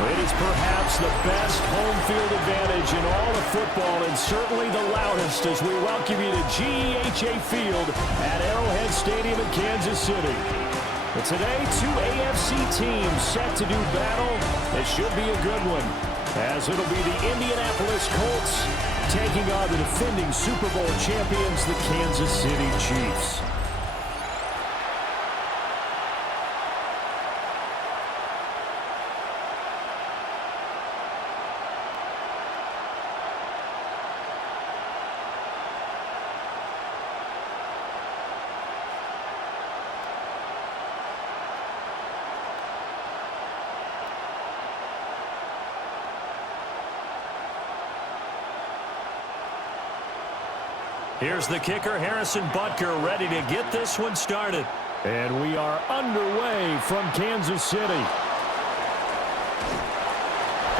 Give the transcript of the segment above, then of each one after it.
It is perhaps the best home field advantage in all of football, and certainly the loudest, as we welcome you to GEHA Field at Arrowhead Stadium in Kansas City. But today, two AFC teams set to do battle. It should be a good one, as it'll be the Indianapolis Colts taking on the defending Super Bowl champions, the Kansas City Chiefs. Here's the kicker, Harrison Butker, ready to get this one started. And we are underway from Kansas City.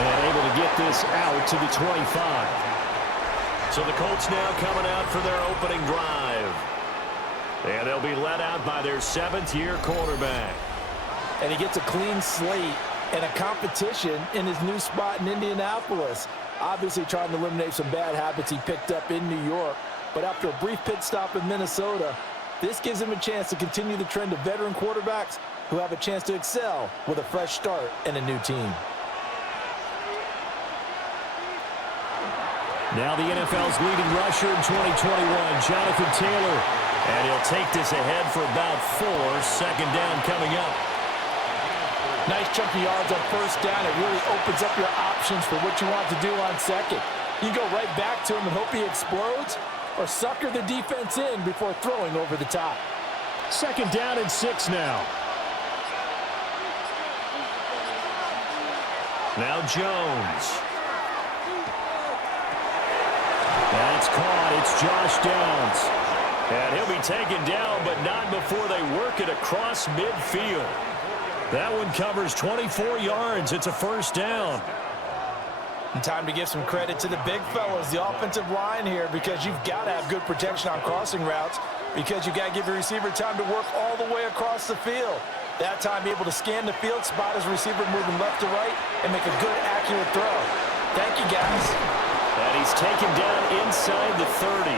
And able to get this out to the 25. So the Colts now coming out for their opening drive. And they'll be led out by their seventh-year quarterback. And he gets a clean slate and a competition in his new spot in Indianapolis. Obviously trying to eliminate some bad habits he picked up in New York. But after a brief pit stop in Minnesota, this gives him a chance to continue the trend of veteran quarterbacks who have a chance to excel with a fresh start and a new team. Now the NFL's leading rusher in 2021, Jonathan Taylor. And he'll take this ahead for about 4. Second down coming up. Nice chunky yards on first down. It really opens up your options for what you want to do on second. You go right back to him and hope he explodes, or sucker the defense in before throwing over the top. Second down and 6 now. Now Jones. That's caught. It's Josh Downs. And he'll be taken down, but not before they work it across midfield. That one covers 24 yards. It's a first down. And time to give some credit to the big fellas, the offensive line here, because you've got to have good protection on crossing routes, because you've got to give your receiver time to work all the way across the field. That time, able to scan the field, spot his receiver moving left to right, and make a good, accurate throw. Thank you, guys. And he's taken down inside the 30.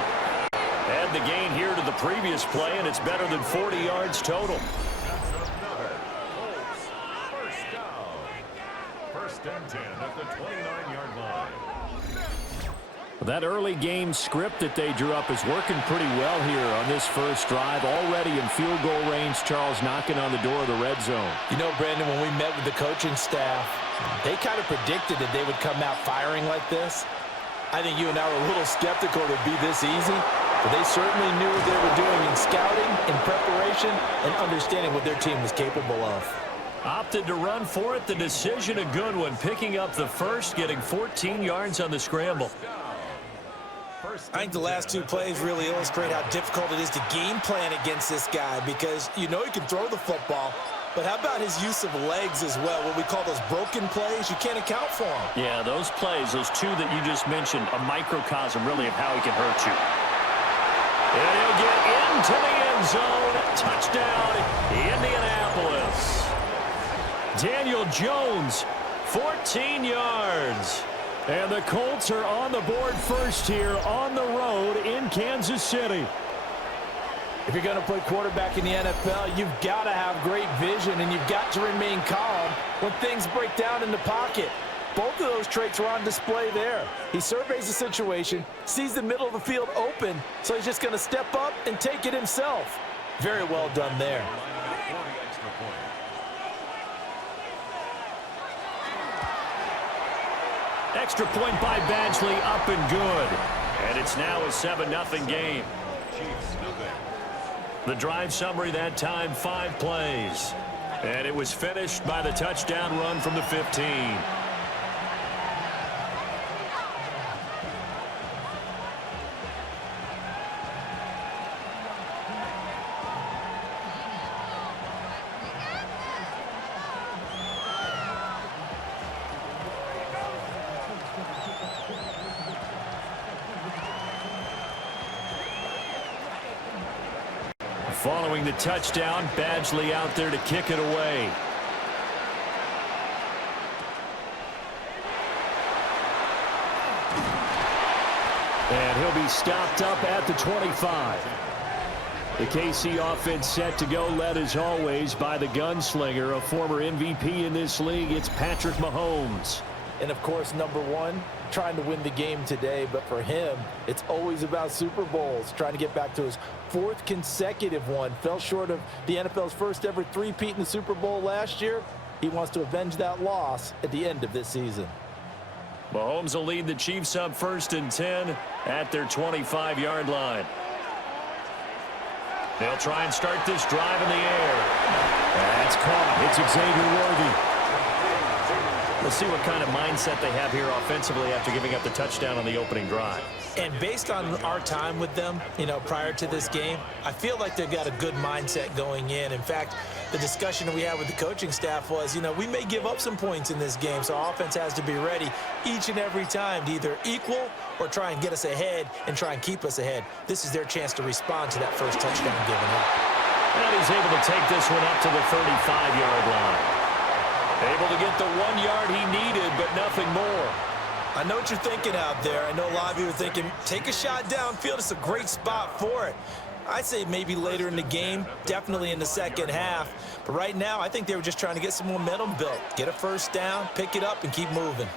Add the gain here to the previous play, and it's better than 40 yards total. First and 10 at the 29-yard line. That early game script that they drew up is working pretty well here on this first drive. Already in field goal range, Charles, knocking on the door of the red zone. You know, Brandon, when we met with the coaching staff, they kind of predicted that they would come out firing like this. I think you and I were a little skeptical it would be this easy, but they certainly knew what they were doing in scouting, in preparation, and understanding what their team was capable of. Opted to run for it. The decision a good one. Picking up the first, getting 14 yards on the scramble. I think the last two plays really illustrate how difficult it is to game plan against this guy, because you know he can throw the football, but how about his use of legs as well? What we call those broken plays, you can't account for them. Yeah, those plays, those two that you just mentioned, a microcosm really of how he can hurt you. And he'll get into the end zone. Touchdown, Indianapolis. Daniel Jones, 14 yards. And the Colts are on the board first here on the road in Kansas City. If you're going to play quarterback in the NFL, you've got to have great vision, and you've got to remain calm when things break down in the pocket. Both of those traits are on display there. He surveys the situation, sees the middle of the field open, so he's just going to step up and take it himself. Very well done there. Extra point by Badgley, up and good. And it's now a 7-0 game. The drive summary that time, 5 plays. And it was finished by the touchdown run from the 15. Following the touchdown, Badgley out there to kick it away. And he'll be stopped up at the 25. The KC offense set to go, led as always by the gunslinger, a former MVP in this league. It's Patrick Mahomes. And, of course, number one, trying to win the game today. But for him, it's always about Super Bowls, trying to get back to his fourth consecutive one. Fell short of the NFL's first ever three-peat in the Super Bowl last year. He wants to avenge that loss at the end of this season. Mahomes will lead the Chiefs up 1st and 10 at their 25-yard line. They'll try and start this drive in the air. That's caught. It's Xavier Worthy. We'll see what kind of mindset they have here offensively after giving up the touchdown on the opening drive. And based on our time with them, prior to this game, I feel like they've got a good mindset going in. In fact, the discussion that we had with the coaching staff was, we may give up some points in this game, so our offense has to be ready each and every time to either equal or try and get us ahead and try and keep us ahead. This is their chance to respond to that first touchdown given up. And he's able to take this one up to the 35-yard line. Able to get the 1 yard he needed, but nothing more. I know what you're thinking out there. I know a lot of you are thinking, take a shot downfield. It's a great spot for it. I'd say maybe later in the game, definitely in the second half. But right now, I think they were just trying to get some momentum built. Get a first down, pick it up, and keep moving.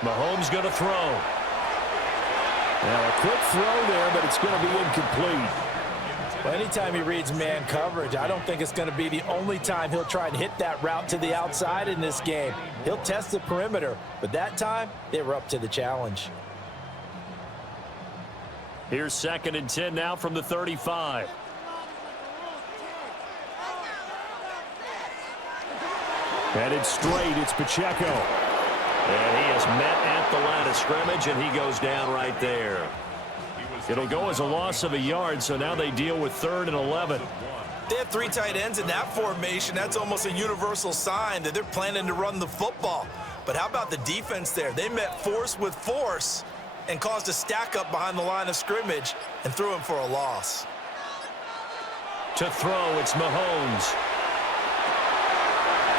Mahomes going to throw. Now a quick throw there, but it's going to be incomplete. Well, anytime he reads man coverage, I don't think it's going to be the only time he'll try and hit that route to the outside in this game. He'll test the perimeter, but that time, they were up to the challenge. Here's 2nd and 10 now from the 35. Headed straight, it's Pacheco. And he is met at the line of scrimmage, and he goes down right there. It'll go as a loss of a yard, so now they deal with 3rd and 11. They have 3 tight ends in that formation. That's almost a universal sign that they're planning to run the football. But how about the defense there? They met force with force and caused a stack up behind the line of scrimmage and threw him for a loss. To throw, it's Mahomes.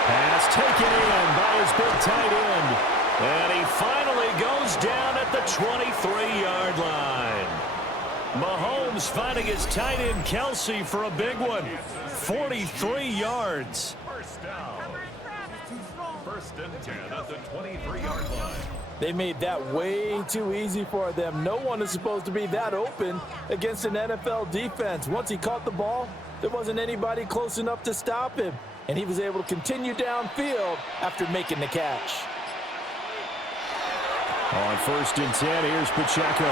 Pass taken in by his big tight end. And he finally goes down at the 23-yard line. Mahomes finding his tight end Kelsey for a big one. 43 yards. First down. 1st and 10 at the 23-yard line. They made that way too easy for them. No one is supposed to be that open against an NFL defense. Once he caught the ball, there wasn't anybody close enough to stop him. And he was able to continue downfield after making the catch. On 1st and 10, here's Pacheco.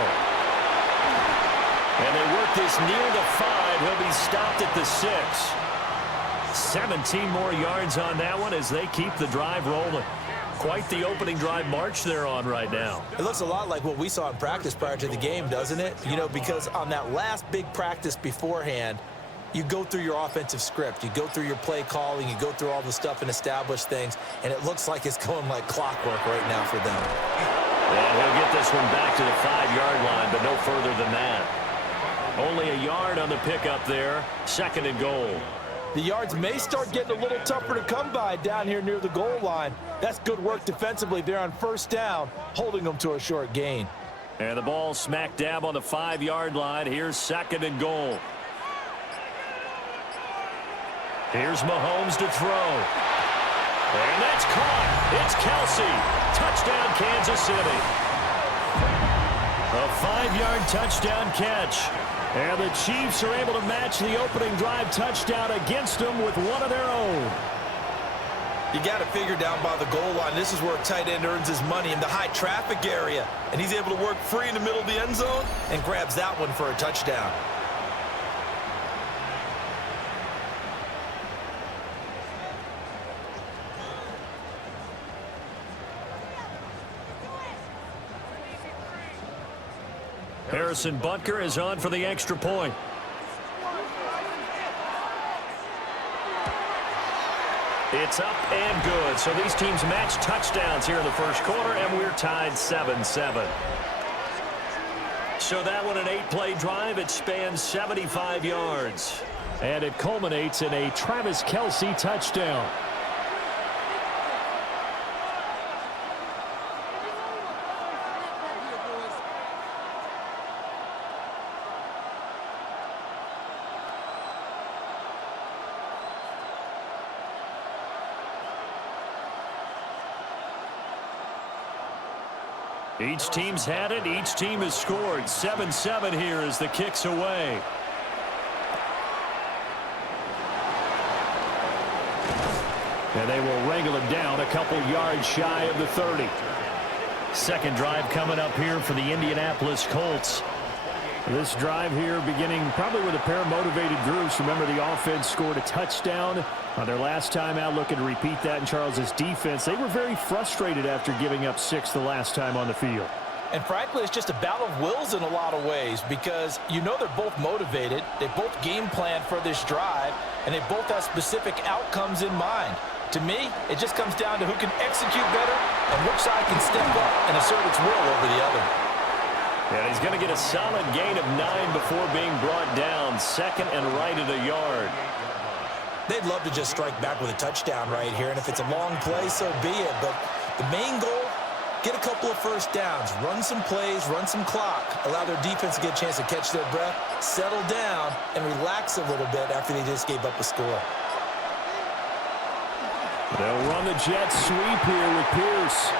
And they work this near the 5. He'll be stopped at the 6. 17 more yards on that one as they keep the drive rolling. Quite the opening drive march they're on right now. It looks a lot like what we saw in practice prior to the game, doesn't it? Because on that last big practice beforehand, you go through your offensive script. You go through your play calling. You go through all the stuff and establish things. And it looks like it's going like clockwork right now for them. And he'll get this one back to the 5-yard line, but no further than that. Only a yard on the pickup there. 2nd and goal. The yards may start getting a little tougher to come by down here near the goal line. That's good work defensively there on 1st down, holding them to a short gain. And the ball smack dab on the 5-yard line. Here's 2nd and goal. Here's Mahomes to throw. And that's caught. It's Kelsey. Touchdown, Kansas City. A 5-yard touchdown catch. And the Chiefs are able to match the opening drive touchdown against them with one of their own. You got to figure down by the goal line. This is where a tight end earns his money in the high traffic area. And he's able to work free in the middle of the end zone and grabs that one for a touchdown. Harrison Butker is on for the extra point. It's up and good. So these teams match touchdowns here in the first quarter, and we're tied 7-7. So that one, an 8-play drive. It spans 75 yards. And it culminates in a Travis Kelce touchdown. Each team's had it. Each team has scored. 7-7 here as the kick's away. And they will wrangle it down a couple yards shy of the 30. Second drive coming up here for the Indianapolis Colts. This drive here beginning probably with a pair of motivated groups. Remember, the offense scored a touchdown on their last time out, looking to repeat that in Charles's defense. They were very frustrated after giving up 6 the last time on the field. And frankly, it's just a battle of wills in a lot of ways because you know they're both motivated. They both game plan for this drive, and they both have specific outcomes in mind. To me, it just comes down to who can execute better and which side can step up and assert its will over the other. And he's going to get a solid gain of 9 before being brought down. Second and right at a yard. They'd love to just strike back with a touchdown right here, and if it's a long play, so be it. But the main goal, get a couple of first downs, run some plays, run some clock, allow their defense to get a chance to catch their breath, settle down, and relax a little bit after they just gave up a score. They'll run the jet sweep here with Pierce.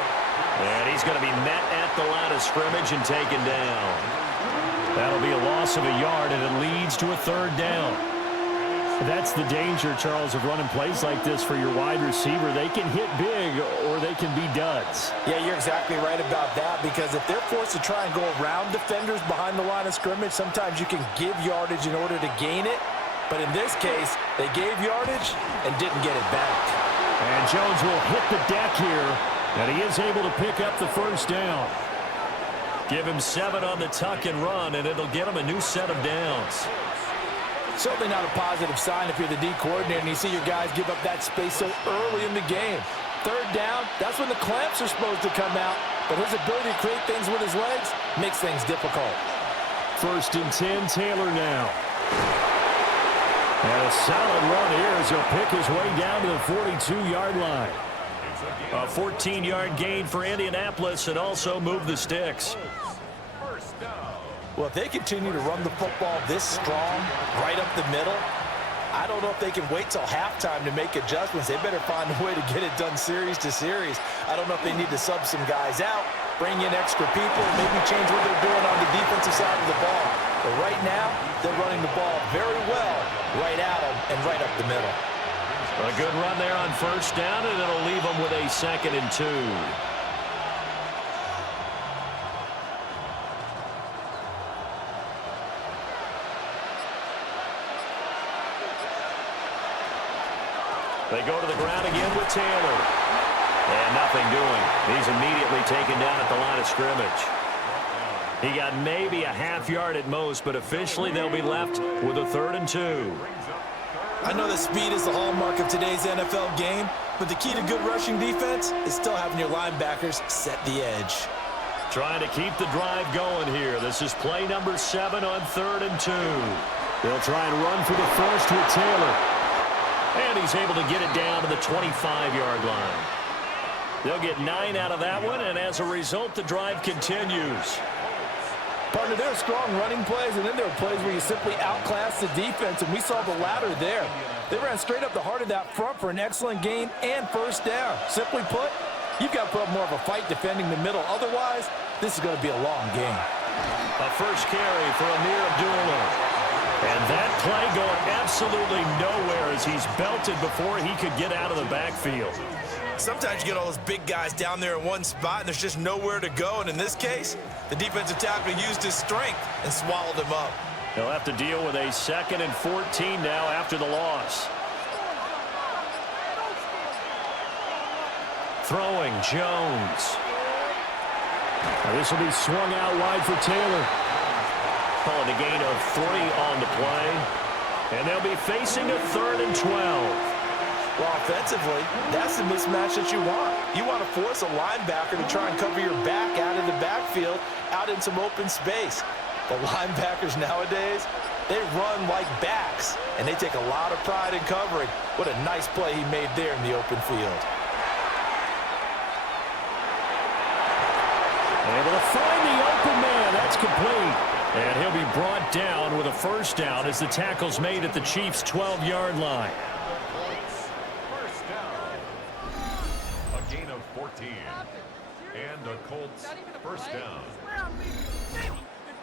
And he's going to be met at the line of scrimmage and taken down. That'll be a loss of a yard, and it leads to a third down. That's the danger, Charles, of running plays like this for your wide receiver. They can hit big or they can be duds. Yeah, you're exactly right about that because if they're forced to try and go around defenders behind the line of scrimmage, sometimes you can give yardage in order to gain it. But in this case, they gave yardage and didn't get it back. And Jones will hit the deck here, and he is able to pick up the first down. Give him 7 on the tuck and run, and it'll get him a new set of downs. Certainly not a positive sign if you're the D coordinator and you see your guys give up that space so early in the game. Third down, that's when the clamps are supposed to come out, but his ability to create things with his legs makes things difficult. First and 10, Taylor now. And a solid run here as he'll pick his way down to the 42-yard line. A 14-yard gain for Indianapolis and also move the sticks. Well, if they continue to run the football this strong, right up the middle, I don't know if they can wait till halftime to make adjustments. They better find a way to get it done series to series. I don't know if they need to sub some guys out, bring in extra people, maybe change what they're doing on the defensive side of the ball. But right now, they're running the ball very well, right at them and right up the middle. A good run there on first down, and it'll leave them with a 2nd and 2. They go to the ground again with Taylor. And nothing doing. He's immediately taken down at the line of scrimmage. He got maybe a half yard at most, but officially they'll be left with a 3rd and 2. I know that speed is the hallmark of today's NFL game, but the key to good rushing defense is still having your linebackers set the edge. Trying to keep the drive going here. This is play number 7 on 3rd and 2. They'll try and run for the first with Taylor. And he's able to get it down to the 25-yard line. They'll get 9 out of that one, and as a result, the drive continues. Partner, there are strong running plays, and then there are plays where you simply outclass the defense, and we saw the latter there. They ran straight up the heart of that front for an excellent gain and first down. Simply put, you've got to put up more of a fight defending the middle. Otherwise, this is going to be a long game. A first carry for Amir Abdullah. And that play going absolutely nowhere as he's belted before he could get out of the backfield. Sometimes you get all those big guys down there in one spot, and there's just nowhere to go. And in this case, the defensive tackle used his strength and swallowed him up. He'll have to deal with a 2nd and 14 now after the loss. Throwing, Jones. Now this will be swung out wide for Taylor. Calling a gain of 3 on the play. And they'll be facing a 3rd and 12. Well, offensively, that's the mismatch that you want. You want to force a linebacker to try and cover your back out of the backfield, out in some open space. The linebackers nowadays, they run like backs, and they take a lot of pride in covering. What a nice play he made there in the open field. Able to find the open man. That's complete. And he'll be brought down with a first down as the tackle's made at the Chiefs' 12-yard line. First down. A gain of 14. And a Colts first down.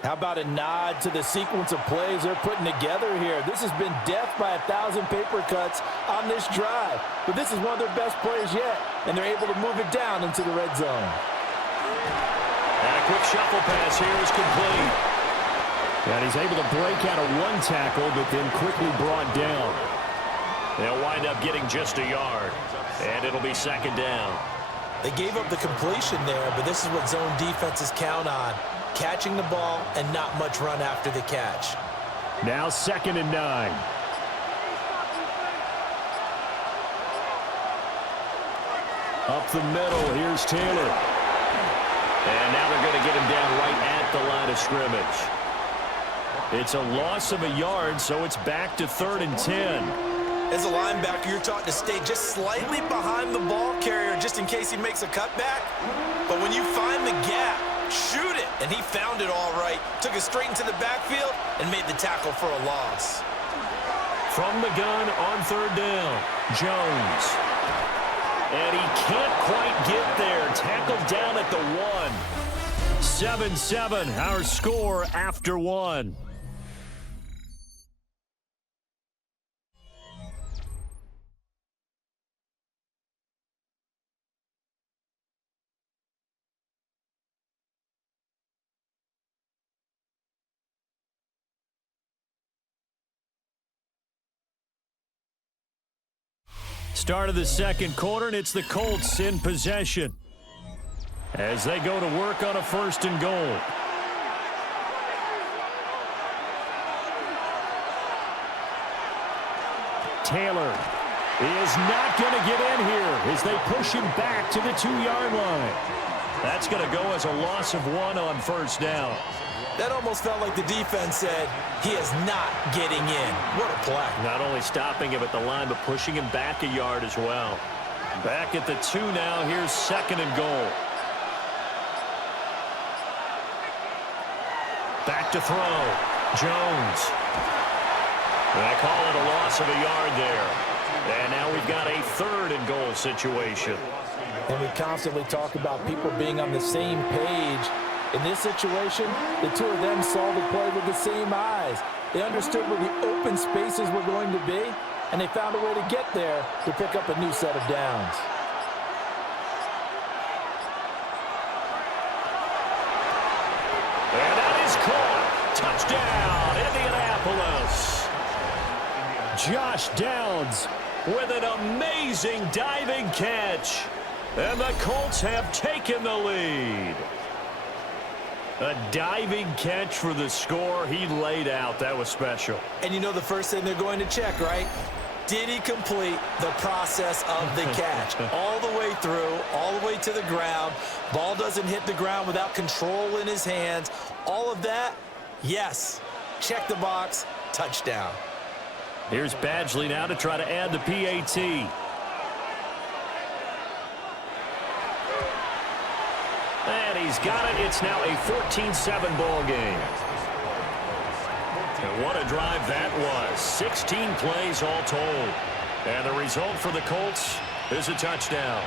How about a nod to the sequence of plays they're putting together here? This has been death by 1,000 paper cuts on this drive. But this is one of their best plays yet, and they're able to move it down into the red zone. And a quick shuffle pass here is complete. And he's able to break out of one tackle, but then quickly brought down. They'll wind up getting just a yard, and it'll be second down. They gave up the completion there, but this is what zone defenses count on. Catching the ball and not much run after the catch. Now 2nd and 9. Up the middle, here's Taylor. And now they're going to get him down right at the line of scrimmage. It's a loss of a yard, so it's back to 3rd and 10. As a linebacker, you're taught to stay just slightly behind the ball carrier just in case he makes a cutback. But when you find the gap, shoot it. And he found it all right. Took it straight into the backfield and made the tackle for a loss. From the gun on 3rd down, Jones. And he can't quite get there. Tackled down at the 1. 7-7, our score after 1. Start of the second quarter, and it's the Colts in possession as they go to work on a 1st and goal. Taylor is not going to get in here as they push him back to the 2-yard line. That's going to go as a loss of 1 on 1st down. That almost felt like the defense said, he is not getting in. What a play. Not only stopping him at the line, but pushing him back a yard as well. Back at the 2 now. Here's 2nd and goal. Back to throw. Jones. And I call it a loss of a yard there. And now we've got a 3rd and goal situation. And we constantly talk about people being on the same page. In this situation, the two of them saw the play with the same eyes. They understood where the open spaces were going to be, and they found a way to get there to pick up a new set of downs. And that is caught. Touchdown, Indianapolis. Josh Downs with an amazing diving catch. And the Colts have taken the lead. A diving catch for the score. He laid out. That was special. And you know the first thing they're going to check, right? Did he complete the process of the catch? All the way through, all the way to the ground. Ball doesn't hit the ground without control in his hands. All of that, yes. Check the box, touchdown. Here's Badgley now to try to add the PAT. And he's got it. It's now a 14-7 ball game. And what a drive that was. 16 plays all told. And the result for the Colts is a touchdown.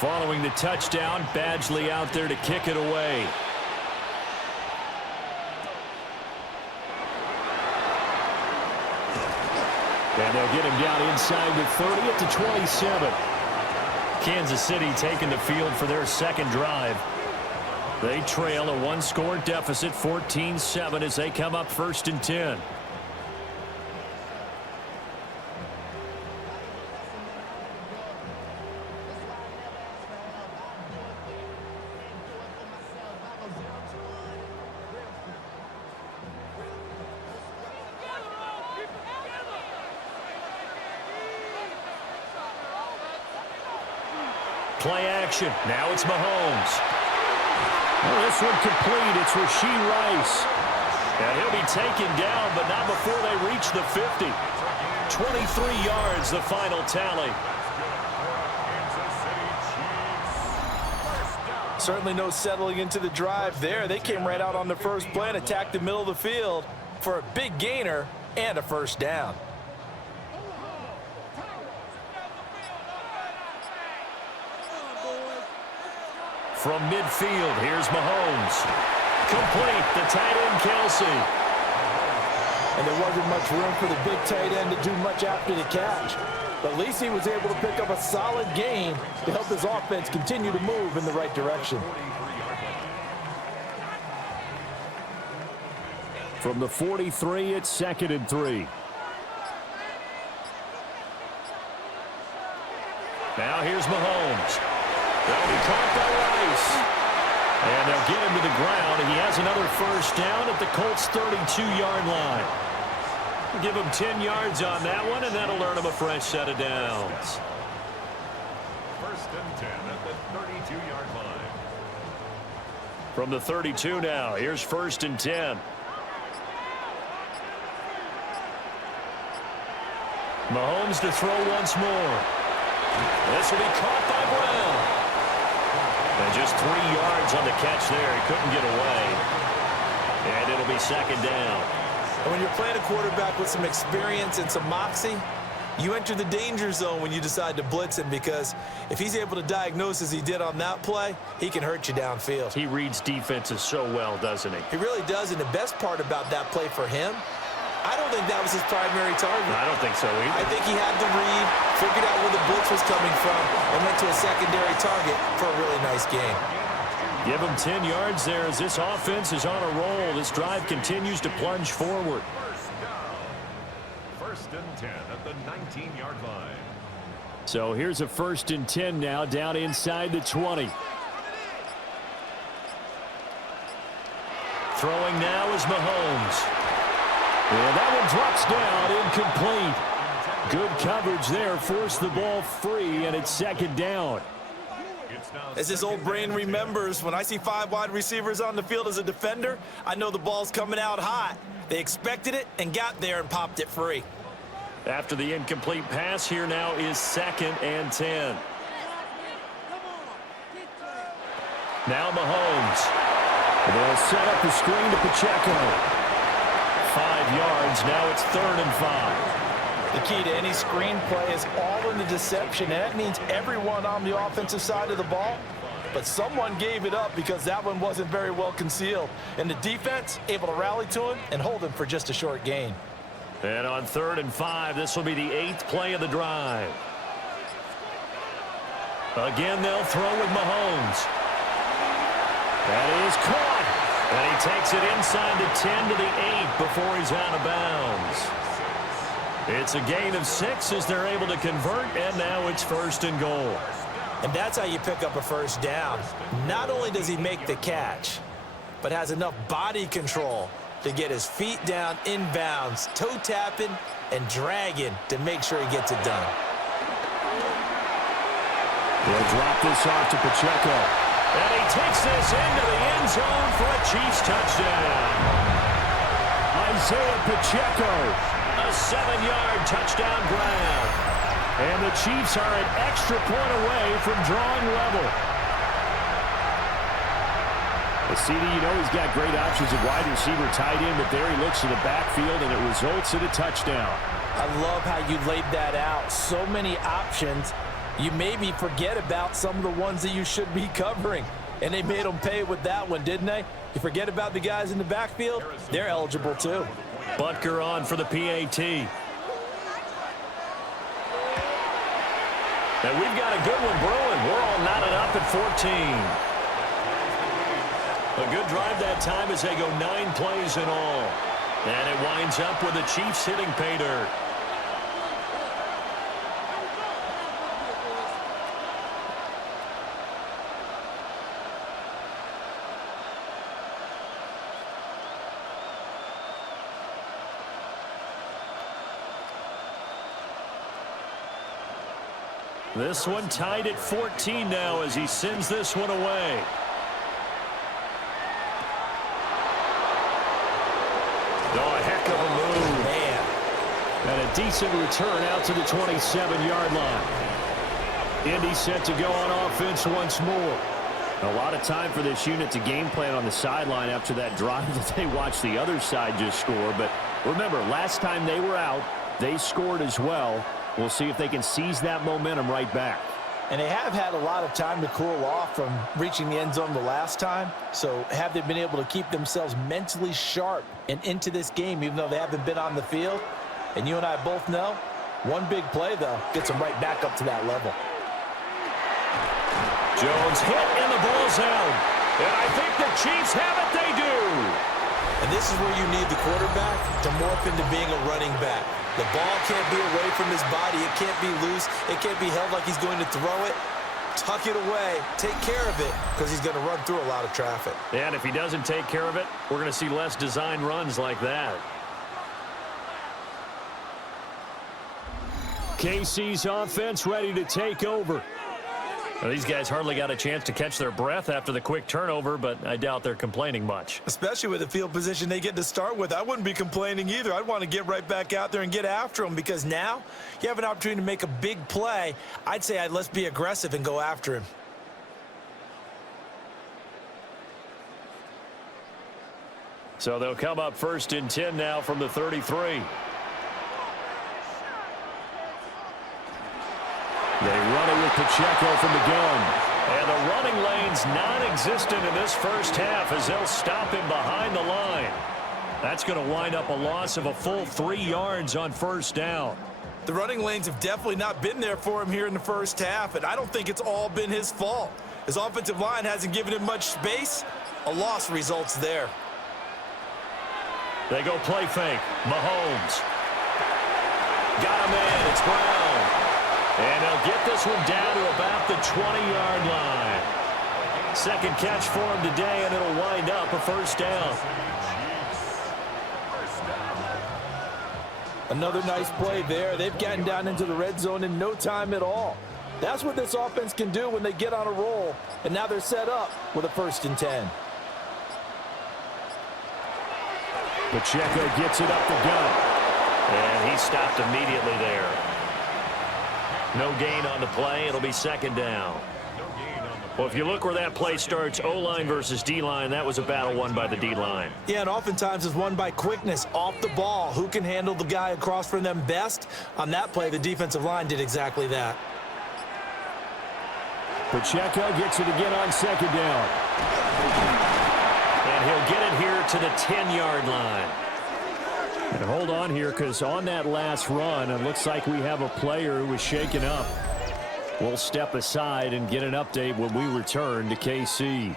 Following the touchdown, Badgley out there to kick it away. And they'll get him down inside the 30 at the 27. Kansas City taking the field for their second drive. They trail a one-score deficit, 14-7, as they come up 1st and 10. Play action. Now it's Mahomes. Well, this one complete. It's Rashee Rice. And he'll be taken down, but not before they reach the 50. 23 yards, the final tally. Certainly no settling into the drive there. They came right out on the first play and attacked the middle of the field for a big gainer and a first down. From midfield, here's Mahomes. Complete, the tight end, Kelsey. And there wasn't much room for the big tight end to do much after the catch. But at least he was able to pick up a solid gain to help his offense continue to move in the right direction. From the 43, it's 2nd and 3. Now here's Mahomes. They'll be caught by Rice. And they'll get him to the ground, and he has another first down at the Colts' 32-yard line. Give him 10 yards on that one, and that'll earn him a fresh set of downs. 1st and 10 at the 32-yard line. From the 32 now, here's 1st and 10. Mahomes to throw once more. This will be caught by Brown. And just 3 yards on the catch there. He couldn't get away. And it'll be 2nd down. And when you're playing a quarterback with some experience and some moxie, you enter the danger zone when you decide to blitz him, because if he's able to diagnose as he did on that play, he can hurt you downfield. He reads defenses so well, doesn't he? He really does, and the best part about that play for him, I don't think that was his primary target. I don't think so either. I think he had the read, figured out where the blitz was coming from, and went to a secondary target for a really nice gain. Give him 10 yards there as this offense is on a roll. This drive continues to plunge forward. 1st and 10 at the 19-yard line. So here's a 1st and 10 now down inside the 20. Throwing now is Mahomes. And that one drops down, incomplete. Good coverage there, forced the ball free, and it's 2nd down. As his old brain remembers, when I see 5 wide receivers on the field as a defender, I know the ball's coming out hot. They expected it and got there and popped it free. After the incomplete pass, here now is 2nd and 10. Now Mahomes. They'll set up the screen to Pacheco. 5 yards, now it's 3rd and 5. The key to any screenplay is all in the deception, and that means everyone on the offensive side of the ball, but someone gave it up because that one wasn't very well concealed. And the defense able to rally to him and hold him for just a short gain. And on 3rd and 5, this will be the 8th play of the drive. Again, they'll throw with Mahomes. That is caught. And he takes it inside the 10 to the 8 before he's out of bounds. It's a gain of 6 as they're able to convert, and now it's 1st and goal. And that's how you pick up a first down. Not only does he make the catch, but has enough body control to get his feet down inbounds, toe tapping and dragging to make sure he gets it done. They'll drop this off to Pacheco. And he takes this into the end zone for a Chiefs touchdown. Isaiah Pacheco, a 7-yard touchdown grab. And the Chiefs are an extra point away from drawing level. CD, you know he's got great options at wide receiver, tight end, but there he looks to the backfield, and it results in a touchdown. I love how you laid that out. So many options. You maybe forget about some of the ones that you should be covering. And they made them pay with that one, didn't they? You forget about the guys in the backfield, they're eligible too. Butker on for the PAT. And we've got a good one brewing. We're all knotted up at 14. A good drive that time as they go 9 plays in all. And it winds up with the Chiefs hitting pay dirt. This one tied at 14 now as he sends this one away. Oh, a heck of a move. Man. And a decent return out to the 27-yard line. Indy set to go on offense once more. A lot of time for this unit to game plan on the sideline after that drive that they watched the other side just score. But remember, last time they were out, they scored as well. We'll see if they can seize that momentum right back. And they have had a lot of time to cool off from reaching the end zone the last time. So have they been able to keep themselves mentally sharp and into this game, even though they haven't been on the field? And you and I both know, one big play, though, gets them right back up to that level. Jones hit and the ball's out. And I think the Chiefs have it. They do. And this is where you need the quarterback to morph into being a running back. The ball can't be away from his body. It can't be loose. It can't be held like he's going to throw it. Tuck it away. Take care of it because he's going to run through a lot of traffic. And if he doesn't take care of it, we're going to see less design runs like that. KC's offense ready to take over. Well, these guys hardly got a chance to catch their breath after the quick turnover, but I doubt they're complaining much. Especially with the field position they get to start with. I wouldn't be complaining either. I'd want to get right back out there and get after them because now you have an opportunity to make a big play. I'd say let's be aggressive and go after him. So they'll come up 1st and 10 now from the 33. They run it with Pacheco from the gun. And the running lane's non-existent in this first half as they'll stop him behind the line. That's going to wind up a loss of a full 3 yards on 1st down. The running lanes have definitely not been there for him here in the first half, and I don't think it's all been his fault. His offensive line hasn't given him much space. A loss results there. They go play fake. Mahomes. Got him in. It's Brown. And they'll get this one down to about the 20-yard line. Second catch for him today, and it'll wind up a 1st down. Another nice play there. They've gotten down into the red zone in no time at all. That's what this offense can do when they get on a roll. And now they're set up with a 1st and 10. Pacheco gets it up the gut. And he stopped immediately there. No gain on the play. It'll be 2nd down. Well, if you look where that play starts, O-line versus D-line, that was a battle won by the D-line. Yeah, and oftentimes it's won by quickness off the ball. Who can handle the guy across from them best? On that play, the defensive line did exactly that. Pacheco gets it again on 2nd down. And he'll get it here to the 10-yard line. And hold on here, because on that last run, it looks like we have a player who was shaken up. We'll step aside and get an update when we return to KC.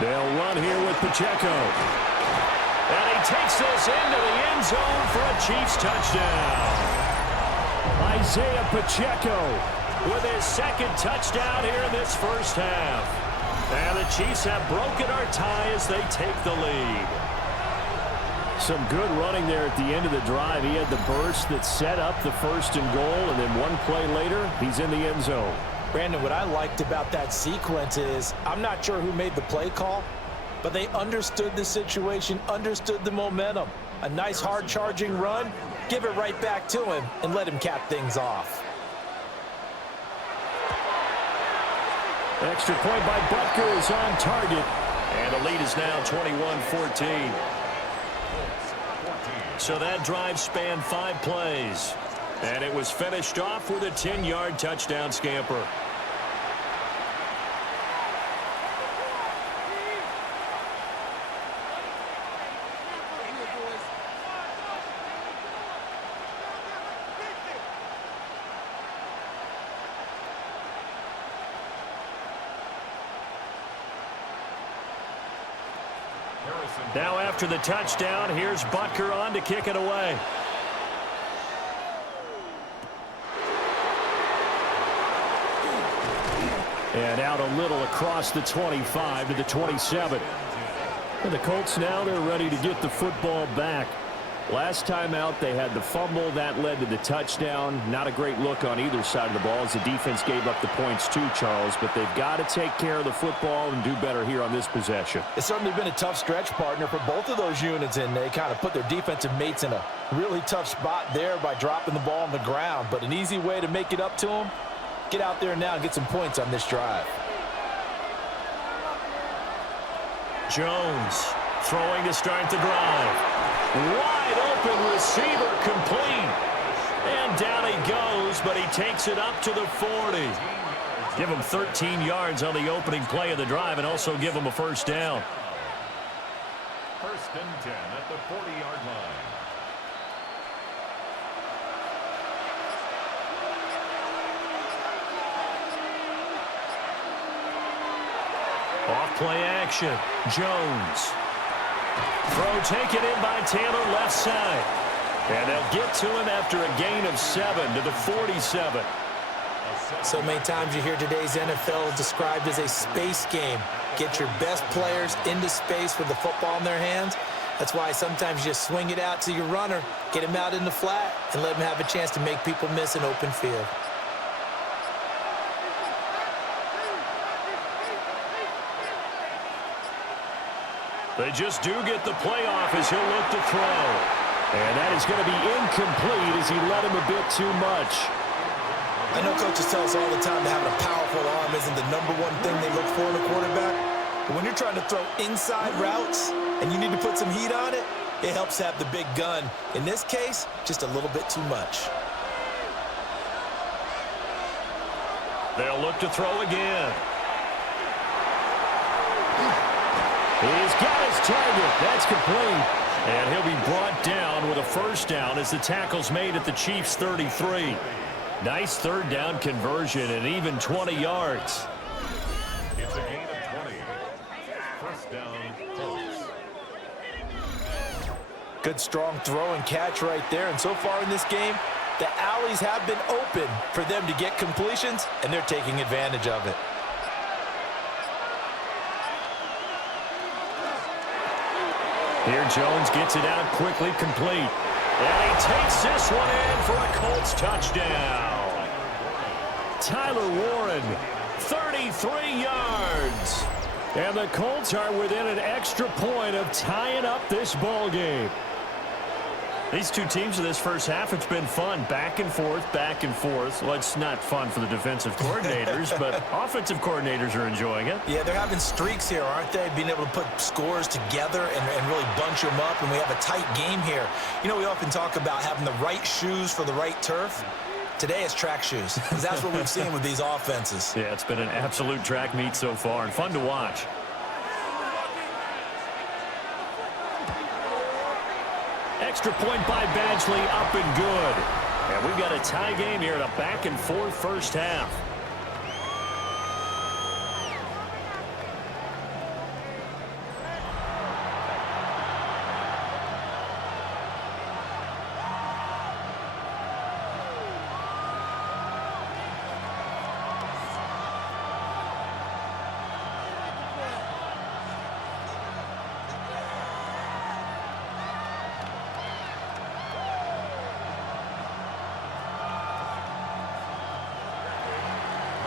They'll run here with Pacheco. And he takes this into the end zone for a Chiefs touchdown. Isaiah Pacheco with his 2nd touchdown here in this first half. And the Chiefs have broken our tie as they take the lead. Some good running there at the end of the drive. He had the burst that set up the 1st and goal, and then one play later, he's in the end zone. Brandon, what I liked about that sequence is I'm not sure who made the play call, but they understood the situation, understood the momentum. A nice hard-charging run, give it right back to him, and let him cap things off. Extra point by Butker is on target. And the lead is now 21-14. So that drive spanned 5 plays. And it was finished off with a 10-yard touchdown scamper. Now after the touchdown, here's Butker on to kick it away. And out a little across the 25 to the 27. And the Colts now, they're ready to get the football back. Last time out, they had the fumble. That led to the touchdown. Not a great look on either side of the ball as the defense gave up the points too, Charles. But they've got to take care of the football and do better here on this possession. It's certainly been a tough stretch, partner, for both of those units, and they kind of put their defensive mates in a really tough spot there by dropping the ball on the ground. But an easy way to make it up to them, get out there now and get some points on this drive. Jones throwing to start the drive. Wide open receiver complete. And down he goes, but he takes it up to the 40. Give him 13 yards on the opening play of the drive and also give him a first down. 1st and 10 at the 40-yard line. Off play action. Jones. Throw taken in by Taylor left side. And they'll get to him after a gain of 7 to the 47. So many times you hear today's NFL described as a space game. Get your best players into space with the football in their hands. That's why sometimes you just swing it out to your runner, get him out in the flat, and let him have a chance to make people miss an open field. They just do get the playoff as he'll look to throw. And that is going to be incomplete as he let him a bit too much. I know coaches tell us all the time that having a powerful arm isn't the #1 thing they look for in a quarterback. But when you're trying to throw inside routes and you need to put some heat on it, it helps have the big gun. In this case, just a little bit too much. They'll look to throw again. He's got his target. That's complete. And he'll be brought down with a first down as the tackle's made at the Chiefs' 33. Nice third down conversion and even 20 yards. It's a gain of 20. 1st down, Colts. Good strong throw and catch right there. And so far in this game, the alleys have been open for them to get completions, and they're taking advantage of it. Here Jones gets it out quickly, complete. And he takes this one in for a Colts touchdown. Tyler Warren, 33 yards. And the Colts are within an extra point of tying up this ball game. These two teams in this first half, it's been fun. Back and forth, back and forth. Well, it's not fun for the defensive coordinators, but offensive coordinators are enjoying it. Yeah, they're having streaks here, aren't they? Being able to put scores together and really bunch them up, and we have a tight game here. You know, we often talk about having the right shoes for the right turf. Today it's track shoes, because that's what we've seen with these offenses. Yeah, it's been an absolute track meet so far, and fun to watch. Extra point by Badgley, up and good. And we've got a tie game here in a back-and-forth first half.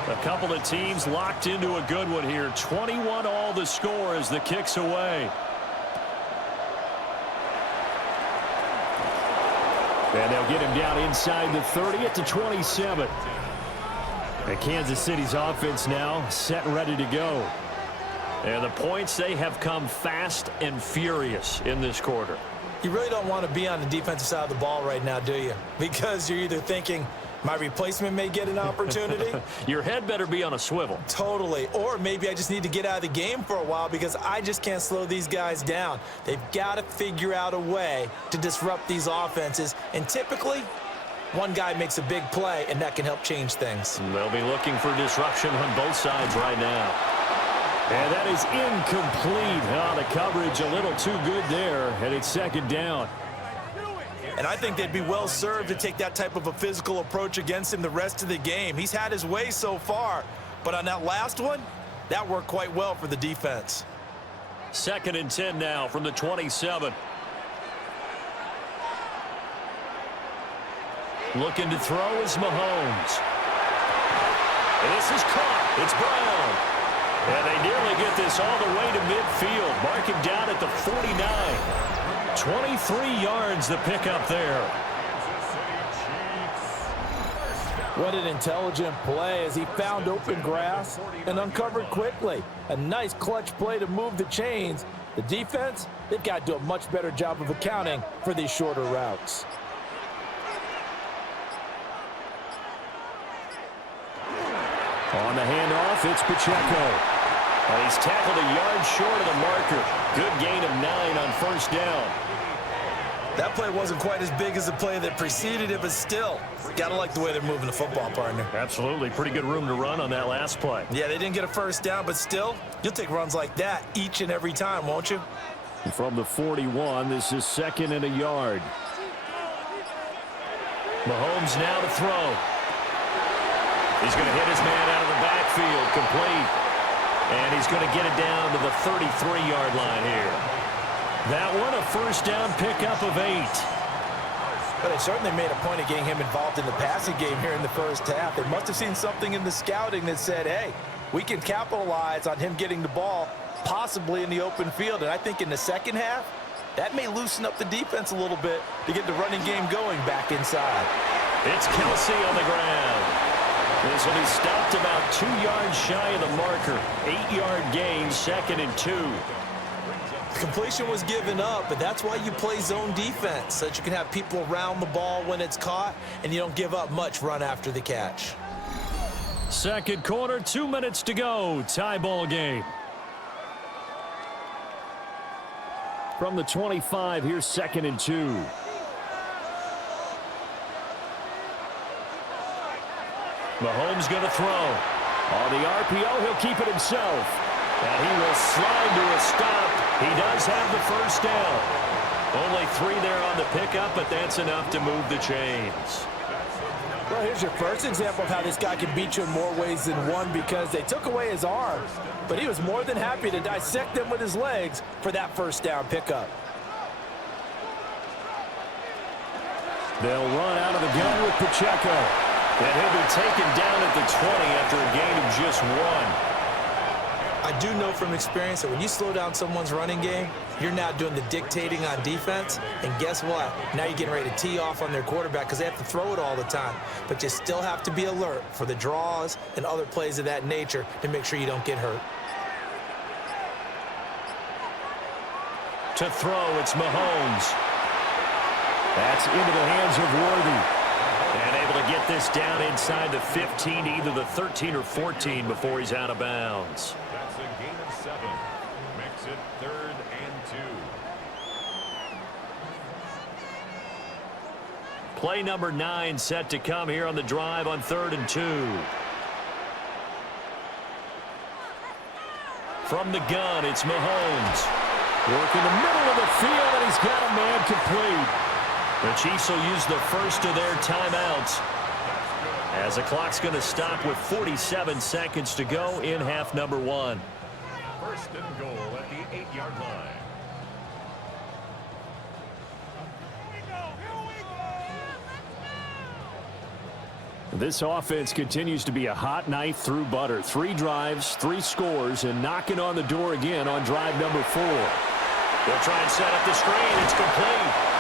A couple of teams locked into a good one here. 21 all the score as the kick's away. And they'll get him down inside the 30 at the 27. And Kansas City's offense now set and ready to go. And the points, they have come fast and furious in this quarter. You really don't want to be on the defensive side of the ball right now, do you? Because you're either thinking, my replacement may get an opportunity. Your head better be on a swivel. Totally. Or maybe I just need to get out of the game for a while because I just can't slow these guys down. They've got to figure out a way to disrupt these offenses. And typically, one guy makes a big play, and that can help change things. They'll be looking for disruption on both sides right now. And that is incomplete. The coverage a little too good there, and it's second down. And I think they'd be well served to take that type of a physical approach against him the rest of the game. He's had his way so far, But on that last one, that worked quite well for the defense. 2nd and 10 now from the 27. Looking to throw is Mahomes. And this is caught. It's Brown. And they nearly get this all the way to midfield. Mark him down at the 49. 23 yards the pickup there. What an intelligent play as he found open grass and uncovered quickly. A nice clutch play to move the chains. The defense, they've got to do a much better job of accounting for these shorter routes. On the handoff, it's Pacheco. And he's tackled a yard short of the marker. Good gain of 9 on 1st down. That play wasn't quite as big as the play that preceded it, but still, got to like the way they're moving the football, partner. Absolutely. Pretty good room to run on that last play. Yeah, they didn't get a 1st down, but still, you'll take runs like that each and every time, won't you? From the 41, this is 2nd and a yard. Mahomes now to throw. He's going to hit his man out of the backfield, complete. And he's going to get it down to the 33-yard line here. That one, a 1st down pickup of 8. But they certainly made a point of getting him involved in the passing game here in the 1st half. They must have seen something in the scouting that said, hey, we can capitalize on him getting the ball, possibly in the open field. And I think in the 2nd half, that may loosen up the defense a little bit to get the running game going back inside. It's Kelsey on the ground. This will be stopped about 2 yards shy of the marker. 8-yard gain, 2nd and 2. Completion was given up, but that's why you play zone defense, so that you can have people around the ball when it's caught, and you don't give up much run after the catch. 2nd quarter, 2 minutes to go. Tie ball game. From the 25, here's 2nd and 2. Mahomes going to throw. On the RPO, he'll keep it himself. And he will slide to a stop. He does have the 1st down. Only 3 there on the pickup, but that's enough to move the chains. Well, here's your first example of how this guy can beat you in more ways than one, because they took away his arms, but he was more than happy to dissect them with his legs for that 1st down pickup. They'll run out of the gun with Pacheco. And he'll be taken down at the 20 after a gain of just 1. I do know from experience that when you slow down someone's running game, you're now doing the dictating on defense. And guess what? Now you're getting ready to tee off on their quarterback because they have to throw it all the time. But you still have to be alert for the draws and other plays of that nature to make sure you don't get hurt. To throw, it's Mahomes. That's into the hands of Worthy. And able to get this down inside the 15, either the 13 or 14 before he's out of bounds. That's a gain of 7. Makes it 3rd and 2. Play number 9 set to come here on the drive on 3rd and 2. From the gun, it's Mahomes. Working the middle of the field, and he's got a man complete. The Chiefs will use the first of their timeouts as the clock's going to stop with 47 seconds to go in half number 1. 1st and goal at the 8-yard line. This offense continues to be a hot knife through butter. 3 drives, 3 scores, and knocking on the door again on drive number 4. They'll try and set up the screen. It's complete.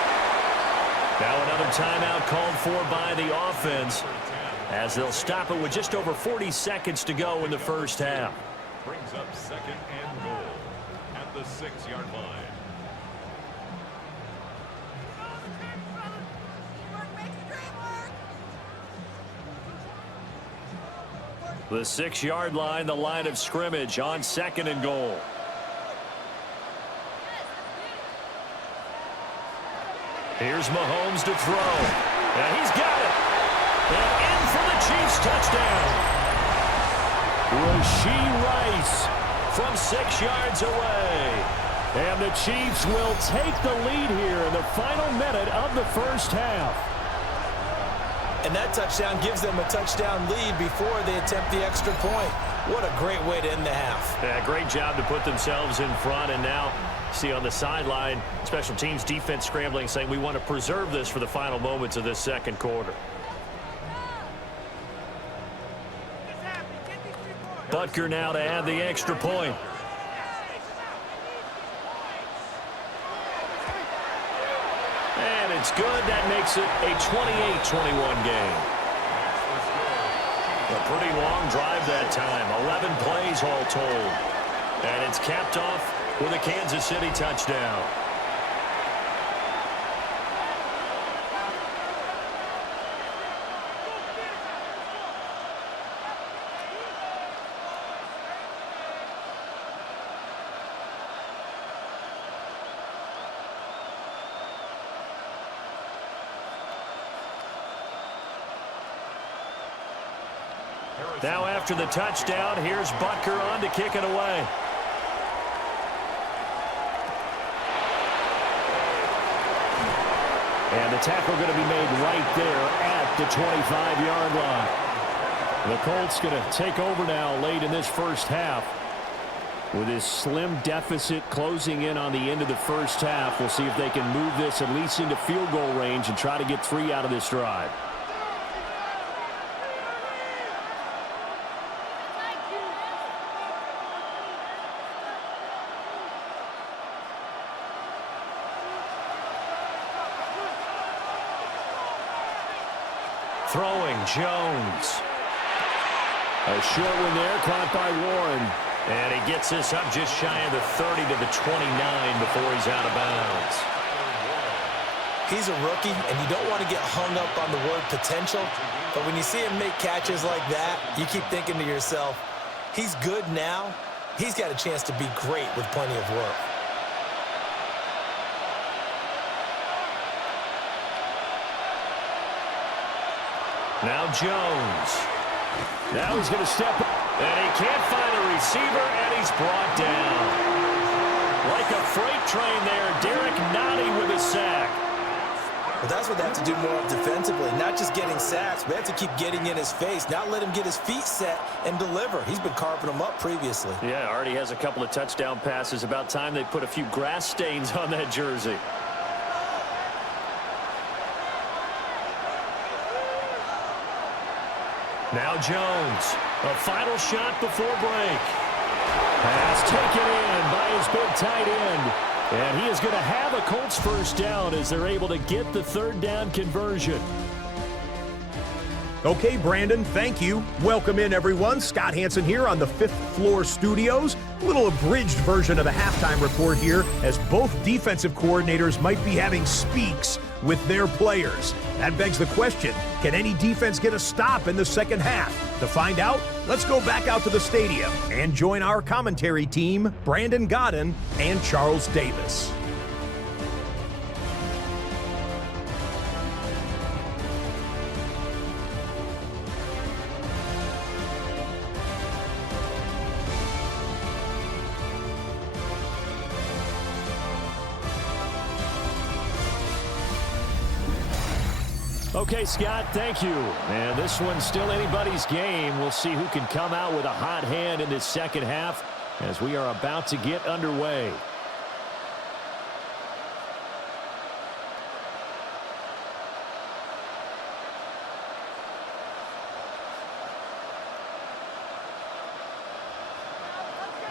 Now another timeout called for by the offense as they'll stop it with just over 40 seconds to go in the 1st half. Brings up 2nd and goal at the 6-yard line. The 6-yard line, the line of scrimmage on 2nd and goal. Here's Mahomes to throw. And he's got it. And in for the Chiefs touchdown. Rashee Rice from 6 yards away. And the Chiefs will take the lead here in the final minute of the 1st half. And that touchdown gives them a touchdown lead before they attempt the extra point. What a great way to end the half. Yeah, great job to put themselves in front, and now see on the sideline, special teams defense scrambling, saying we want to preserve this for the final moments of this second quarter. Butker now to add the extra point. And it's good. That makes it a 28-21 game. A pretty long drive that time. 11 plays all told. And it's capped off with a Kansas City touchdown. Now after the touchdown, here's Butker on to kick it away. And the tackle going to be made right there at the 25-yard line. The Colts going to take over now late in this first half. With this slim deficit closing in on the end of the first half, we'll see if they can move this at least into field goal range and try to get 3 out of this drive. Throwing, Jones. A short one there, caught by Warren. And he gets this up just shy of the 30 to the 29 before he's out of bounds. He's a rookie, and you don't want to get hung up on the word potential. But when you see him make catches like that, you keep thinking to yourself, he's good now. He's got a chance to be great with plenty of work. Now Jones. Now he's going to step up. And he can't find a receiver, and he's brought down. Like a freight train there, Derek Nottie with a sack. Well, that's what they have to do more of defensively, not just getting sacks, but they have to keep getting in his face, not let him get his feet set and deliver. He's been carving them up previously. Yeah, already has a couple of touchdown passes. About time they put a few grass stains on that jersey. Now Jones, a final shot before break. Pass taken in by his big tight end. And he is going to have a Colts first down as they're able to get the third down conversion. Okay, Brandon, thank you. Welcome in, everyone. Scott Hansen here on the fifth floor studios. A little abridged version of the halftime report here, as both defensive coordinators might be having speaks with their players. That begs the question, can any defense get a stop in the second half? To find out, let's go back out to the stadium and join our commentary team, Brandon Godden and Charles Davis. Okay, Scott, thank you. And this one's still anybody's game. We'll see who can come out with a hot hand in this second half as we are about to get underway.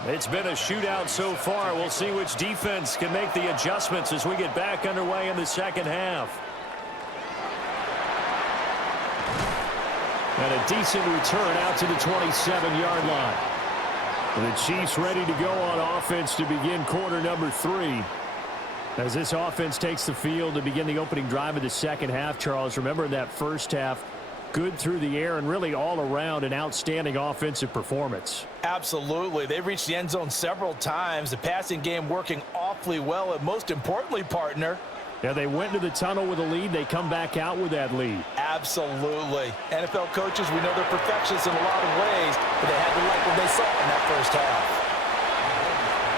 It's been a shootout so far. We'll see which defense can make the adjustments as we get back underway in the second half. And a decent return out to the 27-yard line. The Chiefs ready to go on offense to begin quarter number 3. As this offense takes the field to begin the opening drive of the second half, Charles, remember in that first half, good through the air and really all around an outstanding offensive performance. Absolutely. They reached the end zone several times. The passing game working awfully well. And most importantly, partner, yeah, they went into the tunnel with a lead. They come back out with that lead. Absolutely. NFL coaches, we know they're perfectionists in a lot of ways, but they had to like what they saw in that first half.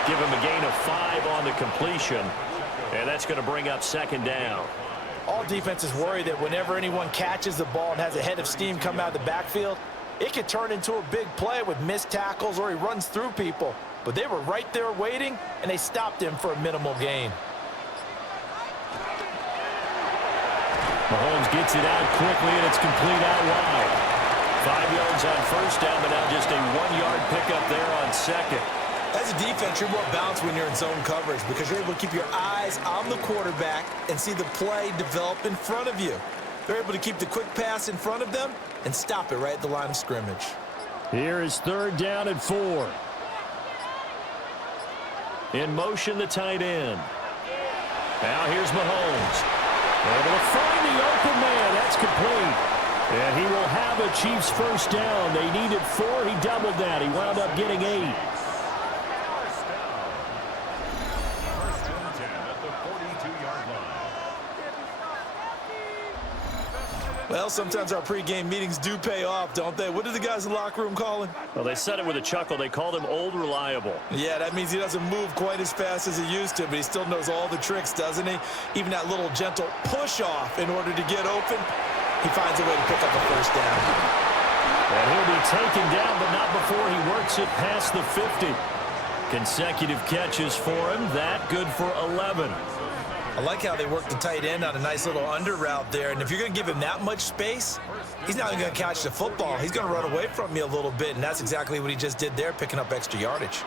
Give him a gain of 5 on the completion, and that's going to bring up second down. All defenses worry that whenever anyone catches the ball and has a head of steam come out of the backfield, it could turn into a big play with missed tackles or he runs through people. But they were right there waiting, and they stopped him for a minimal gain. Mahomes gets it out quickly, and it's complete out wide. 5 yards on first down, but now just a 1-yard pickup there on second. As a defense, you're more balanced when you're in zone coverage because you're able to keep your eyes on the quarterback and see the play develop in front of you. They're able to keep the quick pass in front of them and stop it right at the line of scrimmage. Here is 3rd down and 4. In motion, the tight end. Now here's Mahomes. Able to find the open man. That's complete. And he will have a Chiefs first down. They needed 4. He doubled that. He wound up getting 8. Well, sometimes our pregame meetings do pay off, don't they? What do the guys in the locker room call him? Well, they said it with a chuckle. They called him Old Reliable. Yeah, that means he doesn't move quite as fast as he used to, but he still knows all the tricks, doesn't he? Even that little gentle push-off in order to get open, he finds a way to pick up the first down. And he'll be taken down, but not before he works it past the 50. Consecutive catches for him. That good for 11. I like how they work the tight end on a nice little under route there. And if you're going to give him that much space, he's not even going to catch the football. He's going to run away from me a little bit, and that's exactly what he just did there, picking up extra yardage.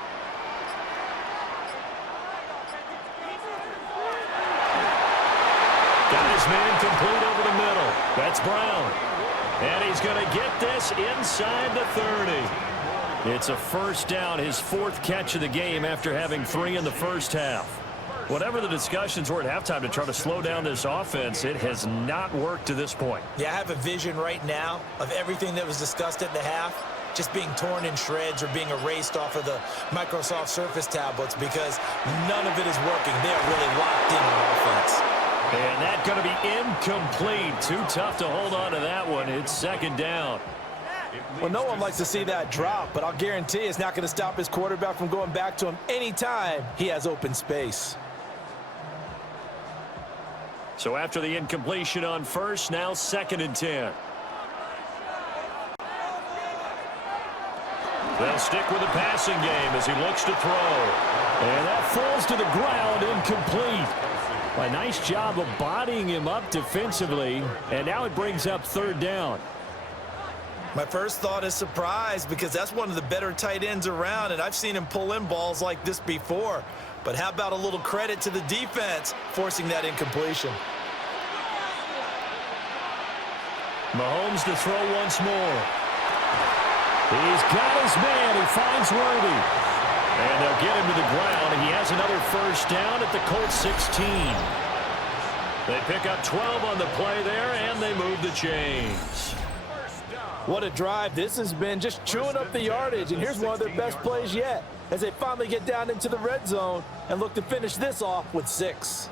Got his man complete over the middle. That's Brown. And he's going to get this inside the 30. It's a first down, his 4th catch of the game after having 3 in the first half. Whatever the discussions were at halftime to try to slow down this offense, it has not worked to this point. Yeah, I have a vision right now of everything that was discussed at the half just being torn in shreds or being erased off of the Microsoft Surface tablets because none of it is working. They are really locked in on offense. And that's going to be incomplete. Too tough to hold on to that one. It's 2nd down. Well, no one likes to see that drop, but I'll guarantee it's not going to stop his quarterback from going back to him anytime he has open space. So after the incompletion on first, now 2nd and 10. They'll stick with the passing game as he looks to throw. And that falls to the ground, incomplete. A nice job of bodying him up defensively, and now it brings up 3rd down. My first thought is surprise because that's one of the better tight ends around, and I've seen him pull in balls like this before. But how about a little credit to the defense forcing that incompletion? Mahomes to throw once more. He's got his man. He finds Worthy. And they'll get him to the ground. He has another first down at the Colts 16. They pick up 12 on the play there, and they move the chains. What a drive this has been, just chewing up the yardage. And here's one of their best plays yet as they finally get down into the red zone and look to finish this off with 6.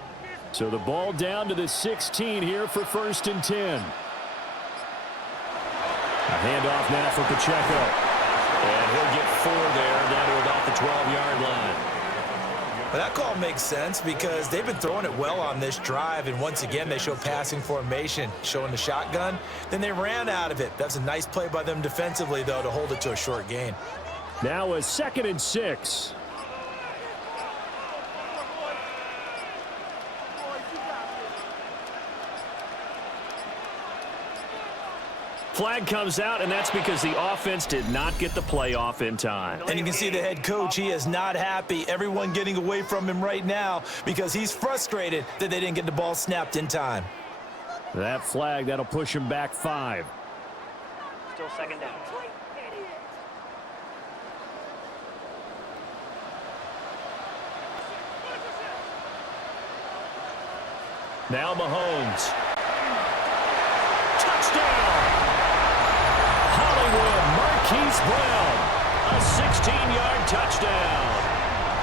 So the ball down to the 16 here for 1st and 10. A handoff now for Pacheco. And he'll get 4 there down to about the 12-yard line. But that call makes sense because they've been throwing it well on this drive, and once again they show passing formation, showing the shotgun. Then they ran out of it. That's a nice play by them defensively, though, to hold it to a short gain. Now a 2nd and 6. Flag comes out, and that's because the offense did not get the play off in time. And you can see the head coach, he is not happy. Everyone getting away from him right now because he's frustrated that they didn't get the ball snapped in time. That flag, that'll push him back 5. Still 2nd down. Now Mahomes. Touchdown! Hollywood Marquise Brown. A 16-yard touchdown.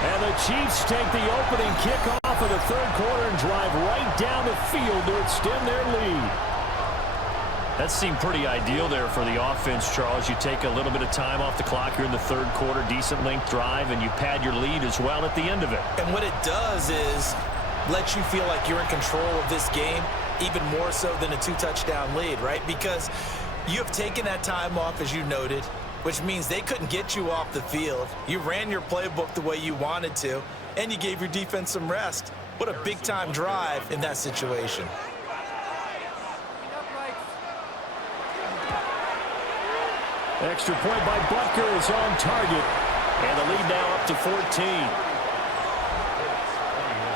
And the Chiefs take the opening kickoff of the 3rd quarter and drive right down the field to extend their lead. That seemed pretty ideal there for the offense, Charles. You take a little bit of time off the clock here in the 3rd quarter, decent length drive, and you pad your lead as well at the end of it. And what it does is let you feel like you're in control of this game even more so than a 2-touchdown lead, right? Because you have taken that time off, as you noted, which means they couldn't get you off the field. You ran your playbook the way you wanted to, and you gave your defense some rest. What a big-time drive in that situation. Extra point by Butker is on target. And the lead now up to 14.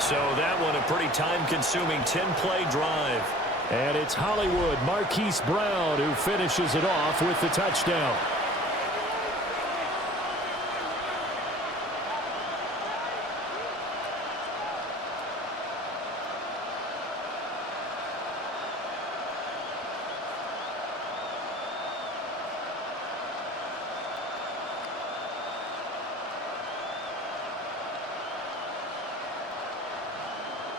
So that one a pretty time-consuming 10-play drive. And it's Hollywood Marquise Brown who finishes it off with the touchdown.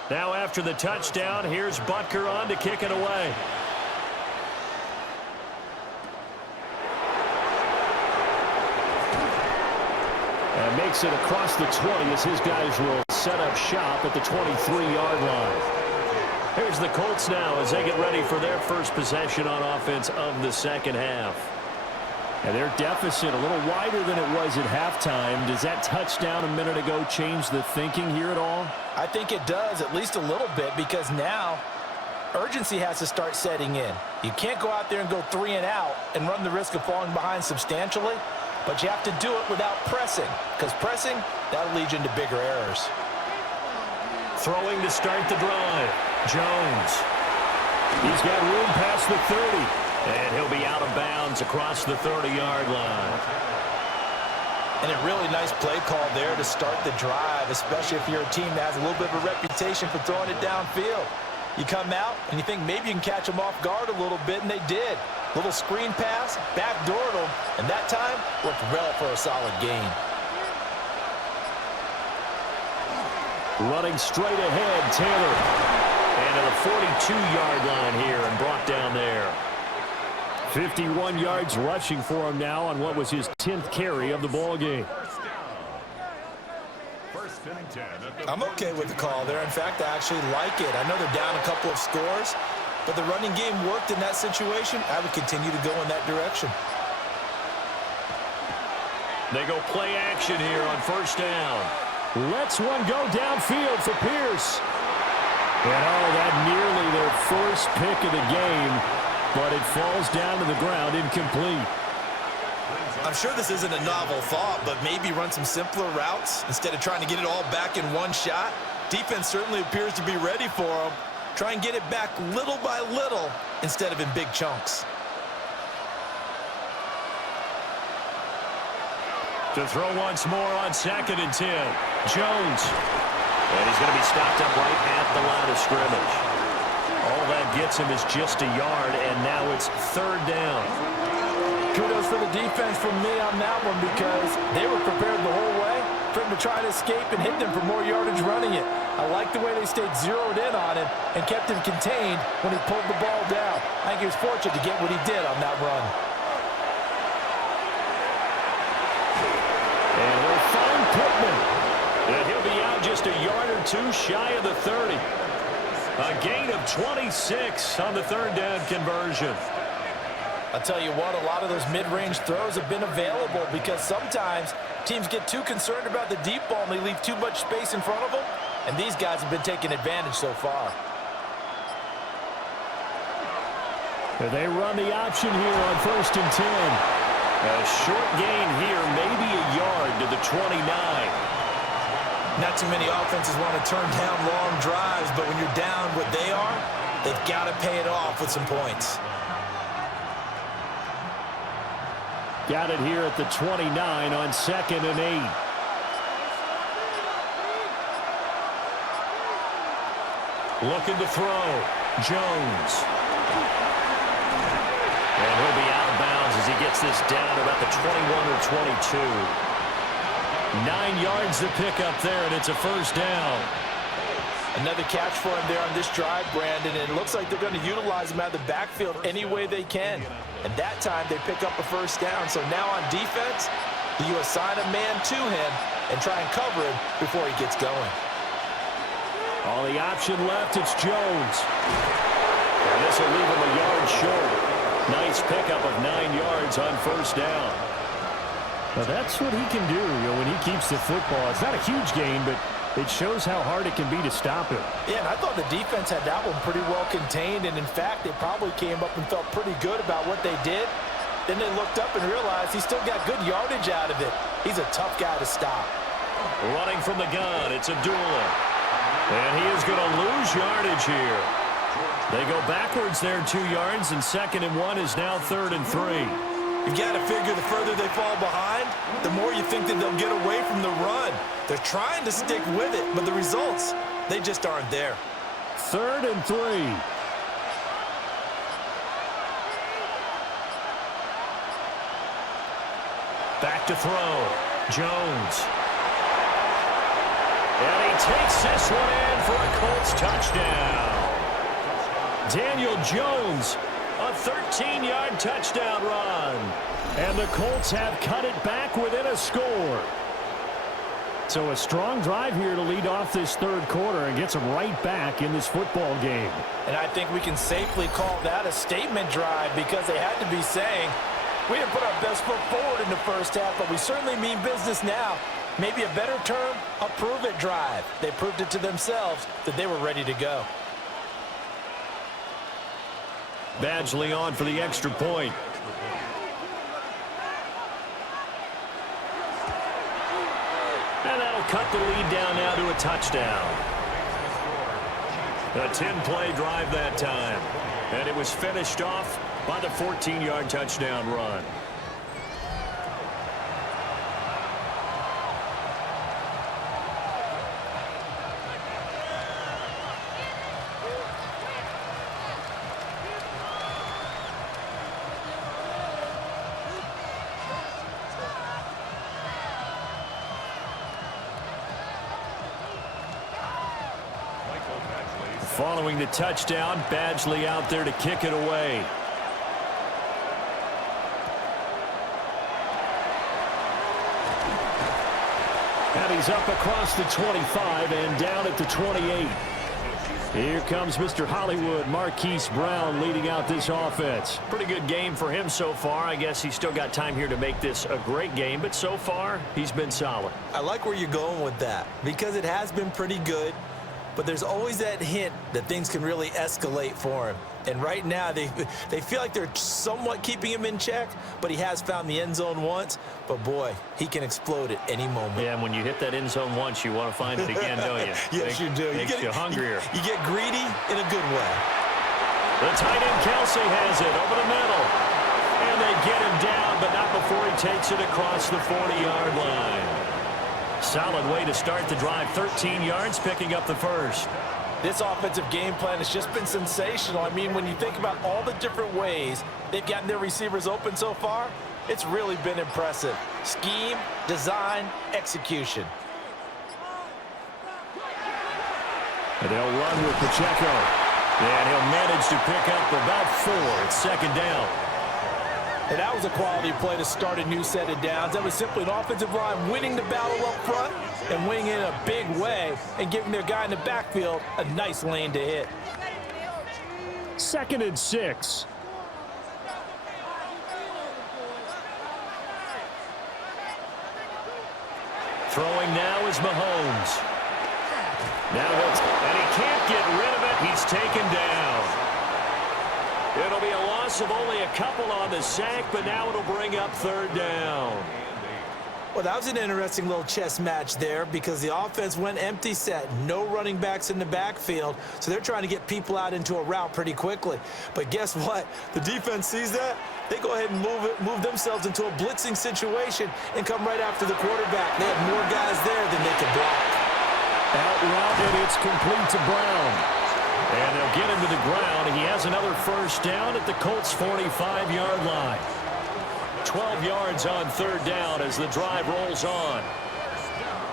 Now after the touchdown, here's Butker on to kick it away. And makes it across the 20 as his guys will set up shop at the 23-yard line. Here's the Colts now as they get ready for their first possession on offense of the second half. And their deficit a little wider than it was at halftime. Does that touchdown a minute ago change the thinking here at all? I think it does, at least a little bit, because now urgency has to start setting in. You can't go out there and go 3 and out and run the risk of falling behind substantially, but you have to do it without pressing, because pressing, that'll lead you into bigger errors. Throwing to start the drive, Jones. He's got room past the 30. And he'll be out of bounds across the 30-yard line. And a really nice play call there to start the drive, especially if you're a team that has a little bit of a reputation for throwing it downfield. You come out and you think maybe you can catch them off guard a little bit, and they did. Little screen pass, backdoored them, and that time worked well for a solid gain. Running straight ahead, Taylor. And to the 42-yard line here and brought down there. 51 yards rushing for him now on what was his 10th carry of the ball game. I'm okay with the call there. In fact, I actually like it. I know they're down a couple of scores, but the running game worked in that situation. I would continue to go in that direction. They go play action here on first down. Lets one go downfield for Pierce. And that nearly their first pick of the game. But it falls down to the ground, incomplete. I'm sure this isn't a novel thought, but maybe run some simpler routes instead of trying to get it all back in one shot. Defense certainly appears to be ready for them. Try and get it back little by little instead of in big chunks. To throw once more on 2nd and 10. Jones. And he's going to be stopped up right at the line of scrimmage. All that gets him is just a yard, and now it's 3rd down. Kudos for the defense from me on that one, because they were prepared the whole way for him to try to escape and hit them for more yardage running it. I like the way they stayed zeroed in on him and kept him contained when he pulled the ball down. I think he was fortunate to get what he did on that run. And he'll find Pittman. And he'll be out just a yard or two shy of the 30. A gain of 26 on the 3rd down conversion. I'll tell you what, a lot of those mid-range throws have been available because sometimes teams get too concerned about the deep ball and they leave too much space in front of them, and these guys have been taking advantage so far. They run the option here on 1st and 10. A short gain here, maybe a yard to the 29. Not too many offenses want to turn down long drives, but when you're down what they are, they've got to pay it off with some points. Got it here at the 29 on 2nd and 8. Looking to throw. Jones. And he'll be out of bounds as he gets this down about the 21 or 22. 9 yards to pick up there, and it's a 1st down. Another catch for him there on this drive, Brandon, and it looks like they're going to utilize him out of the backfield any way they can. And that time they pick up a 1st down. So now on defense, you assign a man to him and try and cover him before he gets going. All the option left, it's Jones. And this will leave him a yard short. Nice pickup of 9 yards on first down. Well, that's what he can do, when he keeps the football. It's not a huge gain, but it shows how hard it can be to stop him. Yeah, and I thought the defense had that one pretty well contained, and in fact, they probably came up and felt pretty good about what they did. Then they looked up and realized he still got good yardage out of it. He's a tough guy to stop. Running from the gun, it's Abdullah. And he is going to lose yardage here. They go backwards there 2 yards, and 2nd and 1 is now 3rd and 3. You've got to figure the further they fall behind, the more you think that they'll get away from the run. They're trying to stick with it, but the results, they just aren't there. 3rd and 3. Back to throw. Jones. And he takes this one in for a Colts touchdown. Daniel Jones, a 13-yard touchdown run. And the Colts have cut it back within a score. So a strong drive here to lead off this 3rd quarter and gets them right back in this football game. And I think we can safely call that a statement drive because they had to be saying, we didn't put our best foot forward in the first half, but we certainly mean business now. Maybe a better term, a prove-it drive. They proved it to themselves that they were ready to go. Badgley on for the extra point. And that'll cut the lead down now to a touchdown. A 10-play drive that time. And it was finished off by the 14-yard touchdown run. Following the touchdown, Badgley out there to kick it away. And he's up across the 25 and down at the 28. Here comes Mr. Hollywood, Marquise Brown, leading out this offense. Pretty good game for him so far. I guess he's still got time here to make this a great game, but so far, he's been solid. I like where you're going with that because it has been pretty good. But there's always that hint that things can really escalate for him. And right now, they feel like they're somewhat keeping him in check, but he has found the end zone once. But, boy, he can explode at any moment. Yeah, and when you hit that end zone once, you want to find it again, don't you? Yes, you do. Makes you hungrier. You get greedy in a good way. The tight end, Kelsey, has it over the middle. And they get him down, but not before he takes it across the 40-yard line. Solid way to start the drive. 13 yards, picking up the first. This offensive game plan has just been sensational. I mean, when you think about all the different ways they've gotten their receivers open so far, it's really been impressive. Scheme, design, execution. And they'll run with Pacheco. And he'll manage to pick up about 4. It's 2nd down. And that was a quality play to start a new set of downs. That was simply an offensive line winning the battle up front and winning in a big way and giving their guy in the backfield a nice lane to hit. 2nd and 6. Throwing now is Mahomes. Now and he can't get rid of it. He's taken down. It'll be a loss of only a couple on the sack, but now it'll bring up 3rd down. Well, that was an interesting little chess match there because the offense went empty set. No running backs in the backfield, so they're trying to get people out into a route pretty quickly. But guess what? The defense sees that. They go ahead and move themselves into a blitzing situation and come right after the quarterback. They have more guys there than they could block. Out route, and it's complete to Brown. And they'll get him to the ground. He has another first down at the Colts' 45-yard line. 12 yards on 3rd down as the drive rolls on.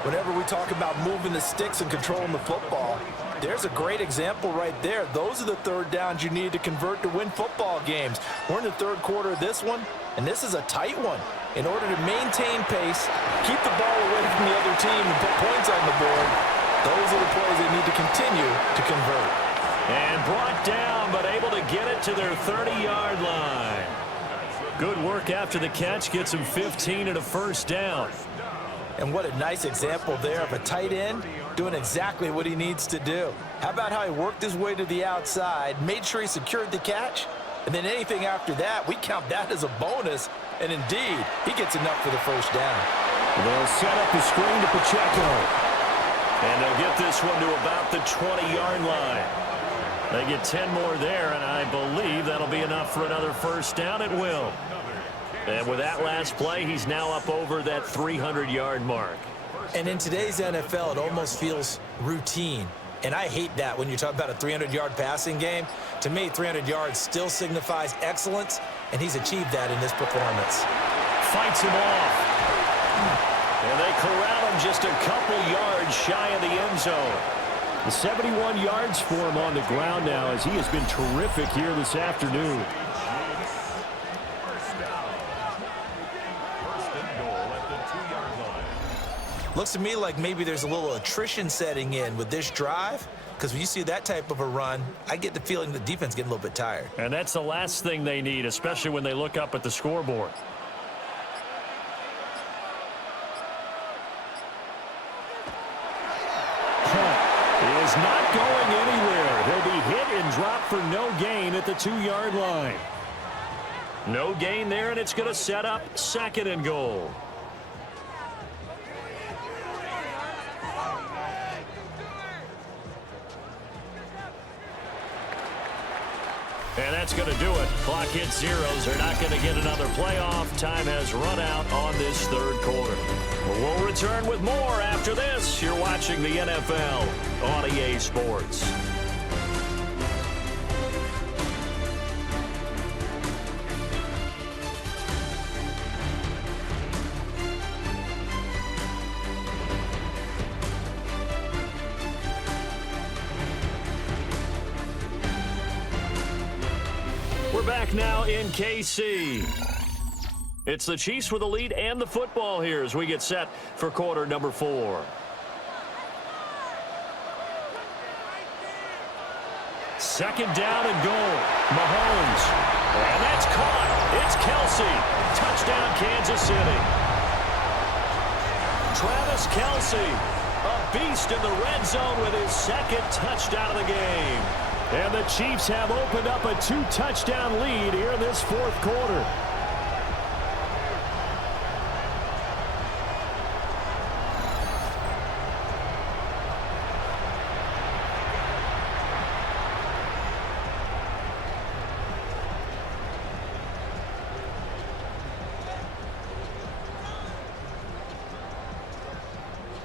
Whenever we talk about moving the sticks and controlling the football, there's a great example right there. Those are the 3rd downs you need to convert to win football games. We're in the 3rd quarter of this one, and this is a tight one. In order to maintain pace, keep the ball away from the other team, and put points on the board, those are the plays they need to continue to convert. And brought down, but able to get it to their 30-yard line. Good work after the catch. Gets him 15 and a first down. And what a nice example there of a tight end doing exactly what he needs to do. How about how he worked his way to the outside, made sure he secured the catch, and then anything after that, we count that as a bonus. And indeed, he gets enough for the first down. They'll set up the screen to Pacheco. And they'll get this one to about the 20-yard line. They get 10 more there, and I believe that'll be enough for another first down. It will. And with that last play, he's now up over that 300-yard mark. And in today's NFL, it almost feels routine. And I hate that when you talk about a 300-yard passing game. To me, 300 yards still signifies excellence, and he's achieved that in this performance. Fights him off. And they corral him just a couple yards shy of the end zone. 71 yards for him on the ground now, as he has been terrific here this afternoon. Looks to me like maybe there's a little attrition setting in with this drive, because when you see that type of a run, I get the feeling the defense getting a little bit tired. And that's the last thing they need, especially when they look up at the scoreboard. He is not going anywhere. He'll be hit and dropped for no gain at the 2-yard line. No gain there, and it's going to set up 2nd and goal. And that's going to do it. Clock hits zeros. They're not going to get another playoff. Time has run out on this 3rd quarter. We'll return with more after this. You're watching the NFL on EA Sports. We're back now in KC. It's the Chiefs with the lead and the football here as we get set for quarter number 4. Second down and goal. Mahomes. And that's caught. It's Kelsey. Touchdown, Kansas City. Travis Kelsey, a beast in the red zone with his 2nd touchdown of the game. And the Chiefs have opened up a 2-touchdown lead here in this 4th quarter.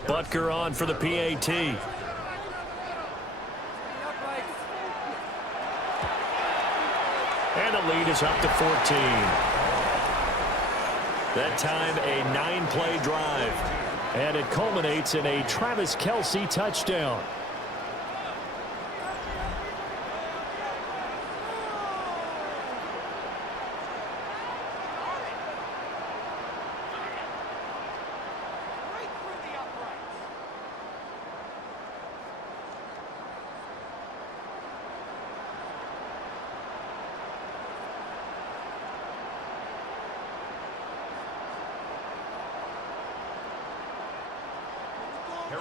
Butker on for the PAT. And the lead is up to 14. That time a 9-play drive. And it culminates in a Travis Kelsey touchdown.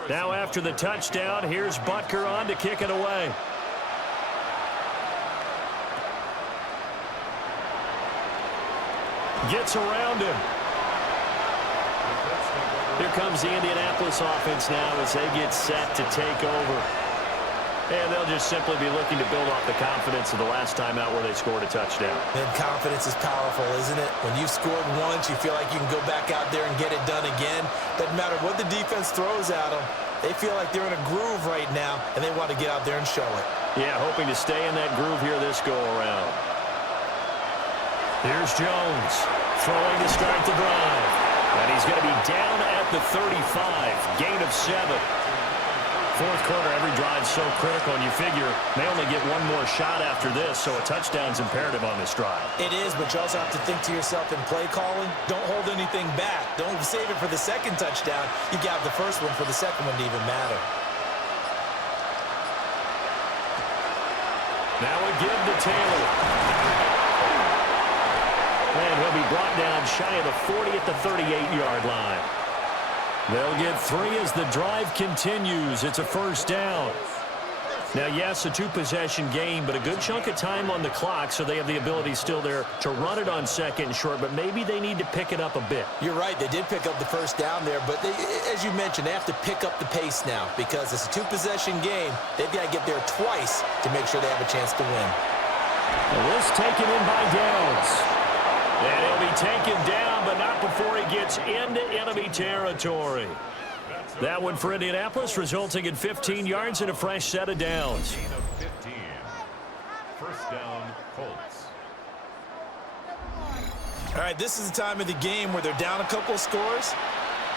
Now after the touchdown, here's Butker on to kick it away. Gets around him. Here comes the Indianapolis offense now as they get set to take over. And they'll just simply be looking to build off the confidence of the last time out where they scored a touchdown. And confidence is powerful, isn't it? When you've scored once, you feel like you can go back out there and get it done again. Doesn't matter what the defense throws at them. They feel like they're in a groove right now, and they want to get out there and show it. Yeah, hoping to stay in that groove here this go-around. Here's Jones, throwing to start the drive. And he's going to be down at the 35, gain of 7. 4th quarter, every drive so critical, and you figure they only get one more shot after this, so a touchdown's imperative on this drive. It is, but you also have to think to yourself in play calling, don't hold anything back. Don't save it for the 2nd touchdown. You got the first one for the 2nd one to even matter. Now a give to Taylor. And he'll be brought down shy of the 40 at the 38-yard line. They'll get 3 as the drive continues. It's a first down. Now, yes, a two-possession game, but a good chunk of time on the clock, so they have the ability still there to run it on second and short, but maybe they need to pick it up a bit. You're right. They did pick up the first down there, but as you mentioned, they have to pick up the pace now because it's a two-possession game. They've got to get there twice to make sure they have a chance to win. And this taken in by Downs. And he'll be taken down, but not before he gets into enemy territory. That one for Indianapolis, resulting in 15 yards and a fresh set of downs. 15. First down, Colts. All right, this is the time of the game where they're down a couple of scores,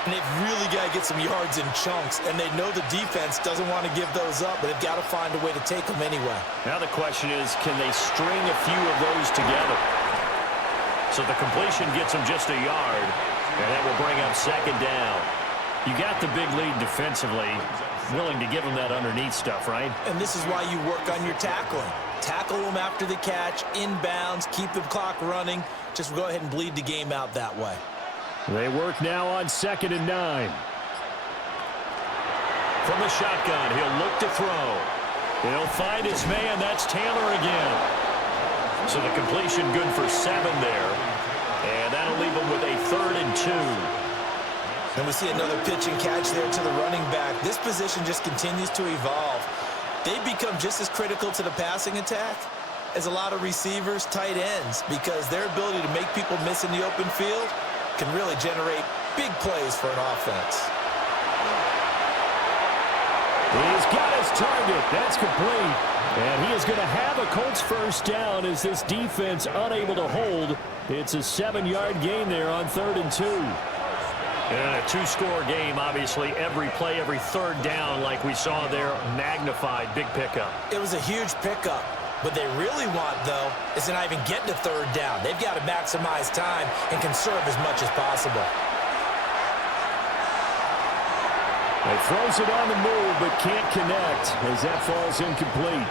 and they've really got to get some yards in chunks, and they know the defense doesn't want to give those up, but they've got to find a way to take them anyway. Now the question is, can they string a few of those together? So the completion gets them just a yard, and that will bring up second down. You got the big lead defensively, willing to give them that underneath stuff, right? And this is why you work on your tackling. Tackle them after the catch, inbounds, keep the clock running. Just go ahead and bleed the game out that way. They work now on 2nd and 9. From the shotgun, he'll look to throw. He'll find his man. That's Taylor again. So the completion good for 7 there. And that'll leave them with a 3rd and 2. And we see another pitch and catch there to the running back. This position just continues to evolve. They become just as critical to the passing attack as a lot of receivers, tight ends, because their ability to make people miss in the open field can really generate big plays for an offense. He's got his target. That's complete. And he is going to have a Colts first down as this defense unable to hold. It's a 7-yard gain there on 3rd and 2. And a 2-score game, obviously, every play, every 3rd down, like we saw there, magnified, big pickup. It was a huge pickup. What they really want, though, is to not even get to 3rd down. They've got to maximize time and conserve as much as possible. He throws it on the move, but can't connect as that falls incomplete.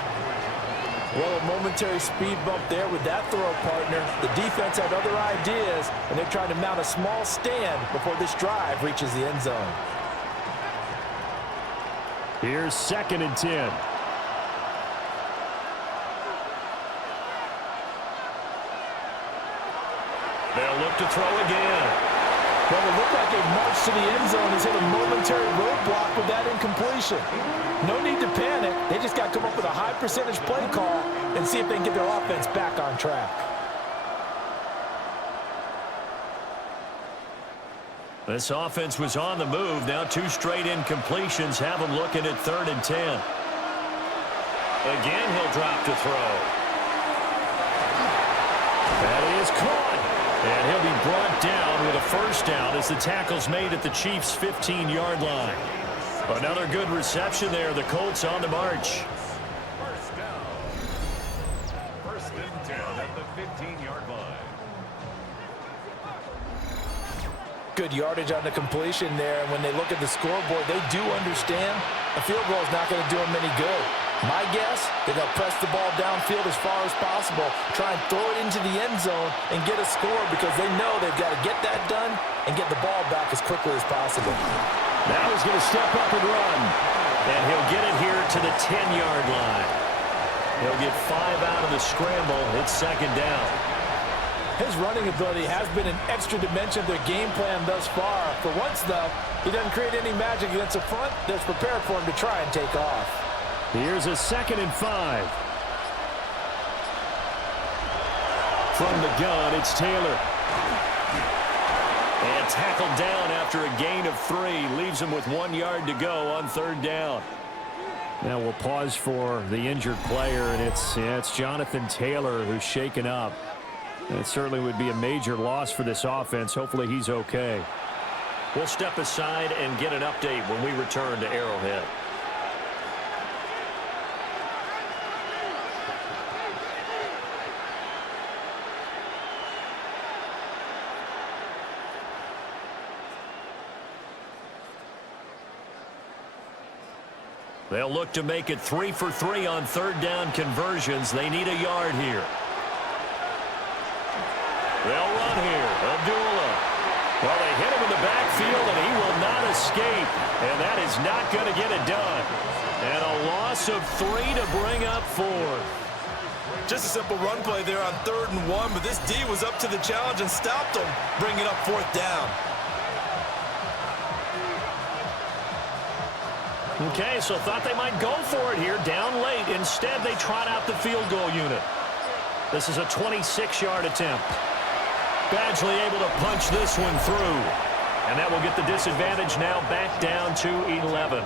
Well, a momentary speed bump there with that throw, partner. The defense had other ideas, and they're trying to mount a small stand before this drive reaches the end zone. Here's 2nd and 10. They'll look to throw again. Well, it looked like a march to the end zone has hit a momentary roadblock with that incompletion. No need to panic. They just got to come up with a high percentage play call and see if they can get their offense back on track. This offense was on the move. Now 2 straight incompletions have them looking at 3rd and 10. Again, he'll drop to throw. That is caught. And he'll be brought down with a first down as the tackle's made at the Chiefs' 15-yard line. Another good reception there. The Colts on the march. First down. 1st and 10 at the 15-yard line. Good yardage on the completion there. And when they look at the scoreboard, they do understand a field goal is not going to do them any good. My guess, they're going to press the ball downfield as far as possible, try and throw it into the end zone and get a score because they know they've got to get that done and get the ball back as quickly as possible. Now he's going to step up and run. And he'll get it here to the 10-yard line. He'll get 5 out of the scramble. It's 2nd down. His running ability has been an extra dimension of their game plan thus far. For once, though, he doesn't create any magic against the front that's prepared for him to try and take off. Here's a 2nd and 5. From the gun, it's Taylor. And tackled down after a gain of 3. Leaves him with 1 yard to go on 3rd down. Now we'll pause for the injured player, and it's Jonathan Taylor who's shaken up. It certainly would be a major loss for this offense. Hopefully he's okay. We'll step aside and get an update when we return to Arrowhead. They'll look to make it 3 for 3 on third down conversions. They need a yard here. They'll run here. Abdullah. Well, they hit him in the backfield, and he will not escape. And that is not going to get it done. And a loss of 3 to bring up 4. Just a simple run play there on 3rd and 1, but this D was up to the challenge and stopped him, bringing up 4th down. Okay, so thought they might go for it here, down late. Instead, they trot out the field goal unit. This is a 26-yard attempt. Badgley able to punch this one through. And that will get the disadvantage now back down to 11.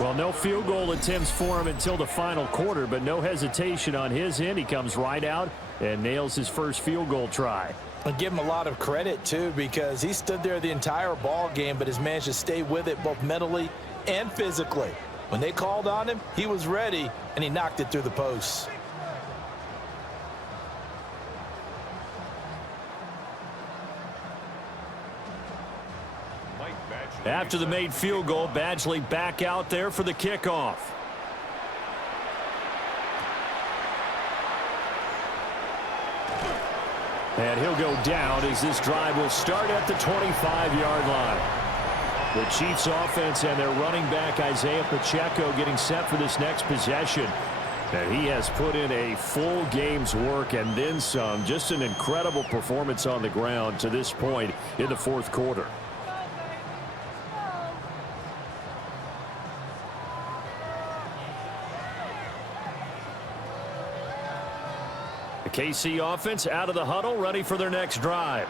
Well, no field goal attempts for him until the final quarter, but no hesitation on his end. He comes right out and nails his first field goal try. I give him a lot of credit, too, because he stood there the entire ball game, but has managed to stay with it both mentally and physically. When they called on him, he was ready, and he knocked it through the posts. After the made field goal, Badgley back out there for the kickoff. And he'll go down as this drive will start at the 25-yard line. The Chiefs offense and their running back Isaiah Pacheco getting set for this next possession. And he has put in a full game's work and then some. Just an incredible performance on the ground to this point in the fourth quarter. The KC offense out of the huddle, ready for their next drive.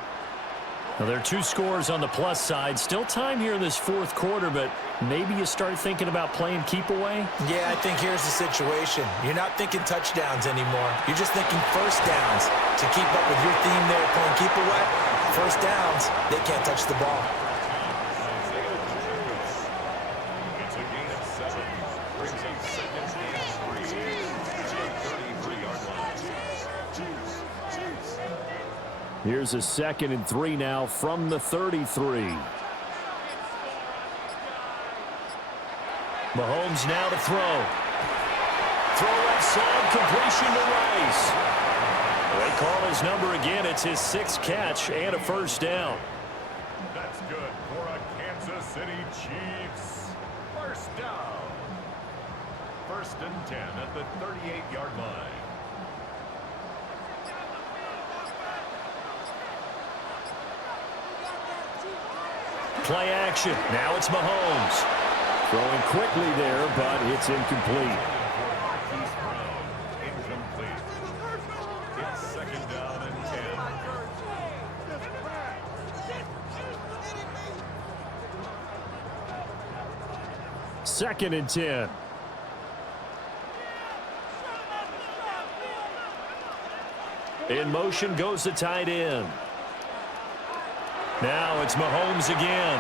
Now, there are 2 scores on the plus side. Still time here in this fourth quarter, but maybe you start thinking about playing keep away? Yeah, I think here's the situation. You're not thinking touchdowns anymore. You're just thinking first downs. To keep up with your theme there, playing keep away, first downs, they can't touch the ball. It's a gain of 7. Brings up second and 3. 33-yard line. Here's a 2nd and 3 now from the 33. Mahomes now to throw. Throw left side, completion to Rice. They call his number again. It's his 6th catch and a first down. That's good for a Kansas City Chiefs. First down. 1st and 10 at the 38-yard line. Play action. Now it's Mahomes. Throwing quickly there, but it's incomplete. Incomplete. It's 2nd down and 10. 2nd and 10. In motion goes the tight end. Now it's Mahomes again.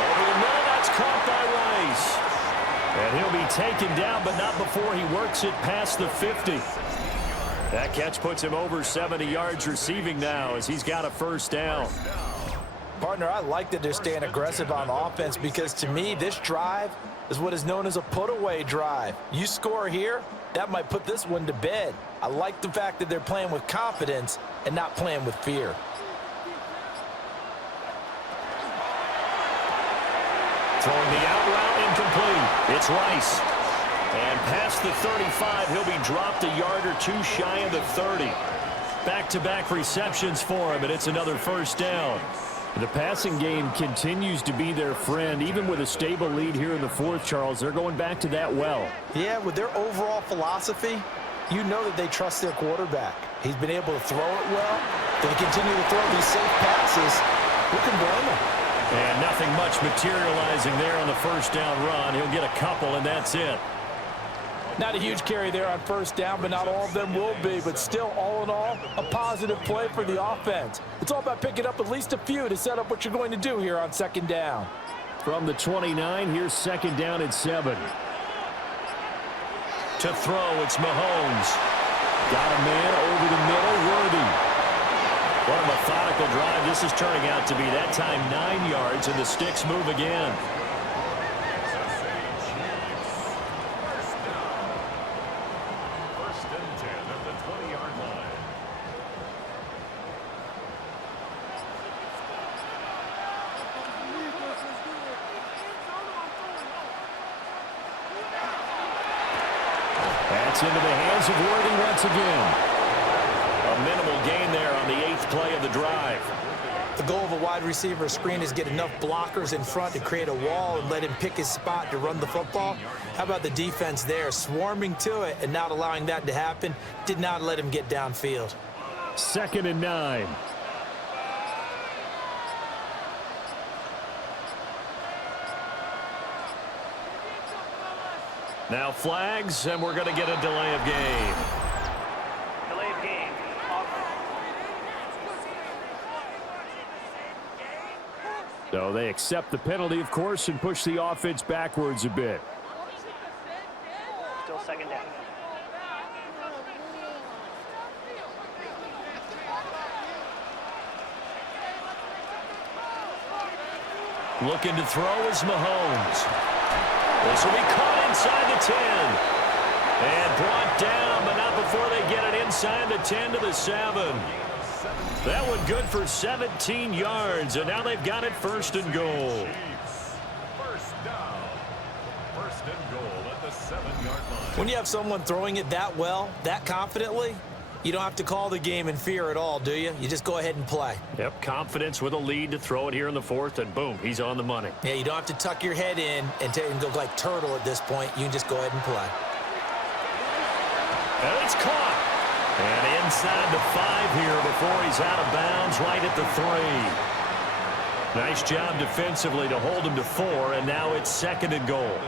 Over the middle, that's caught by Rice. And he'll be taken down, but not before he works it past the 50. That catch puts him over 70 yards receiving now as he's got a first down. Partner, I like that they're staying aggressive on offense because, to me, this drive is what is known as a put-away drive. You score here, that might put this one to bed. I like the fact that they're playing with confidence and not playing with fear. Throwing the out route incomplete. It's Rice. And past the 35, he'll be dropped a yard or 2 shy of the 30. Back-to-back receptions for him, and it's another first down. The passing game continues to be their friend. Even with a stable lead here in the fourth, Charles, they're going back to that well. Yeah, with their overall philosophy, you know that they trust their quarterback. He's been able to throw it well. They continue to throw these safe passes. Who can blame them? And nothing much materializing there on the first down run. He'll get a couple, and that's it. Not a huge carry there on first down, but not all of them will be. But still, all in all, a positive play for the offense. It's all about picking up at least a few to set up what you're going to do here on second down. From the 29, here's second down at 7. To throw, it's Mahomes. Got a man over the middle, Worthy. What a methodical drive this is turning out to be. That time 9 yards, and the sticks move again. It's into the hands of Worthy once again. A minimal gain there on the 8th play of the drive. The goal of a wide receiver screen is get enough blockers in front to create a wall and let him pick his spot to run the football. How about the defense there, swarming to it and not allowing that to happen? Did not let him get downfield. 2nd and 9. Now flags, and we're going to get a delay of game. Delay of game. So they accept the penalty, of course, and push the offense backwards a bit. Still 2nd down. Looking to throw is Mahomes. This will be caught inside the 10. And brought down, but not before they get it inside the 10 to the 7. That one good for 17 yards, and now they've got it 1st and goal. First down. 1st and goal at the 7-yard line. When you have someone throwing it that well, that confidently, you don't have to call the game in fear at all, do you? You just go ahead and play. Yep, confidence with a lead to throw it here in the 4th, and boom, he's on the money. Yeah, you don't have to tuck your head in and go like turtle at this point. You can just go ahead and play. And it's caught. And inside the 5 here before he's out of bounds, right at the 3. Nice job defensively to hold him to 4, and now it's 2nd and goal.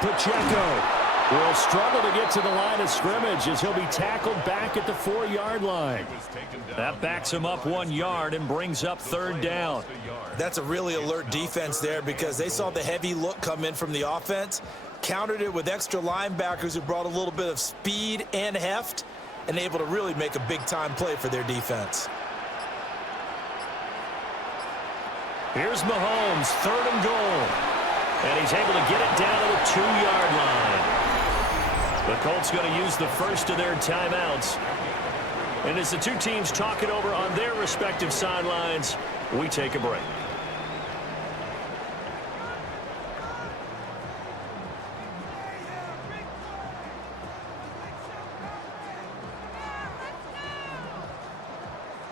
Pacheco will struggle to get to the line of scrimmage as he'll be tackled back at the 4-yard line. That backs him up 1 yard and brings up 3rd down. That's a really alert defense there because they saw the heavy look come in from the offense, countered it with extra linebackers who brought a little bit of speed and heft, and able to really make a big-time play for their defense. Here's Mahomes, 3rd and goal. And he's able to get it down to the 2-yard line. The Colts going to use the first of their timeouts. And as the two teams talk it over on their respective sidelines, we take a break.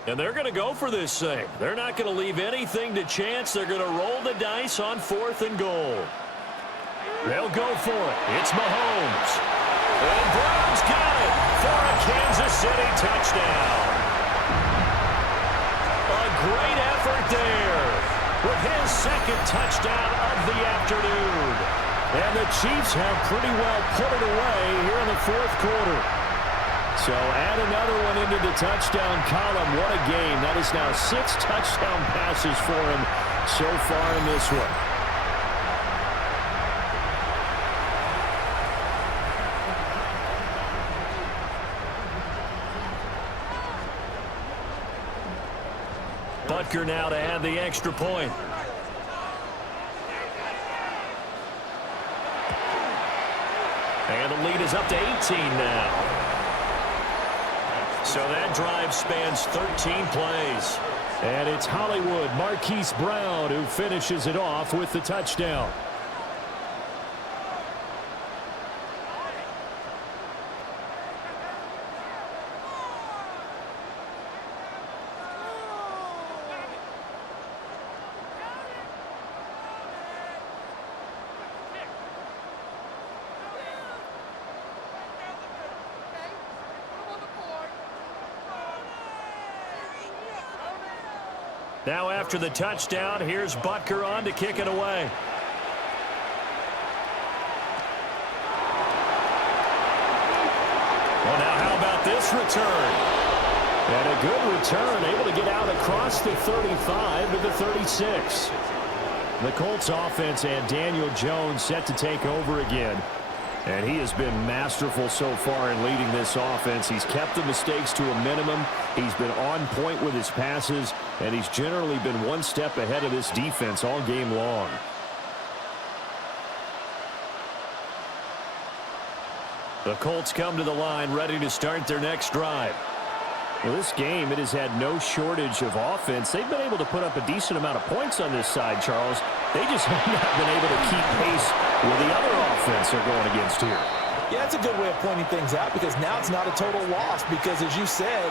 And they're going to go for this thing. They're not going to leave anything to chance. They're going to roll the dice on 4th and goal. They'll go for it. It's Mahomes. And Brown's got it for a Kansas City touchdown. A great effort there with his 2nd touchdown of the afternoon. And the Chiefs have pretty well put it away here in the 4th quarter. So add another one into the touchdown column. What a game. That is now 6 touchdown passes for him so far in this one. Butker now to add the extra point. And the lead is up to 18 now. So that drive spans 13 plays. And it's Hollywood Marquise Brown who finishes it off with the touchdown. Now after the touchdown, here's Butker on to kick it away. Well, now how about this return? And a good return, able to get out across the 35 to the 36. The Colts offense and Daniel Jones set to take over again. And he has been masterful so far in leading this offense. He's kept the mistakes to a minimum. He's been on point with his passes, and he's generally been one step ahead of this defense all game long. The Colts come to the line ready to start their next drive. Well, this game, it has had no shortage of offense. They've been able to put up a decent amount of points on this side, Charles. They just have not been able to keep pace with the other offense they're going against here. Yeah, that's a good way of pointing things out because now it's not a total loss because, as you said,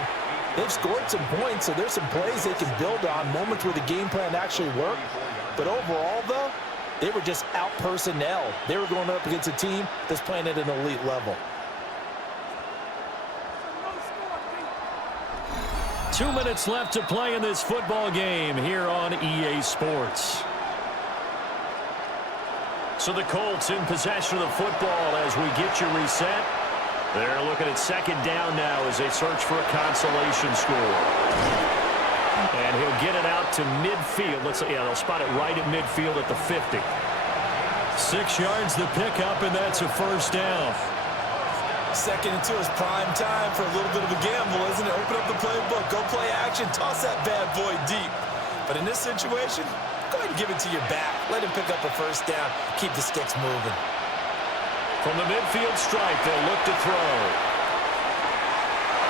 they've scored some points, so there's some plays they can build on, moments where the game plan actually worked. But overall, though, they were just out-personnel. They were going up against a team that's playing at an elite level. 2 minutes left to play in this football game here on EA Sports. So the Colts in possession of the football as we get you reset. They're looking at second down now as they search for a consolation score. And he'll get it out to midfield. They'll spot it right at midfield at the 50. 6 yards the pickup, and that's a first down. 2nd and 2 is prime time for a little bit of a gamble, isn't it? Open up the playbook, go play action, toss that bad boy deep. But in this situation, go ahead and give it to your back. Let him pick up a first down. Keep the sticks moving. From the midfield stripe, they'll look to throw.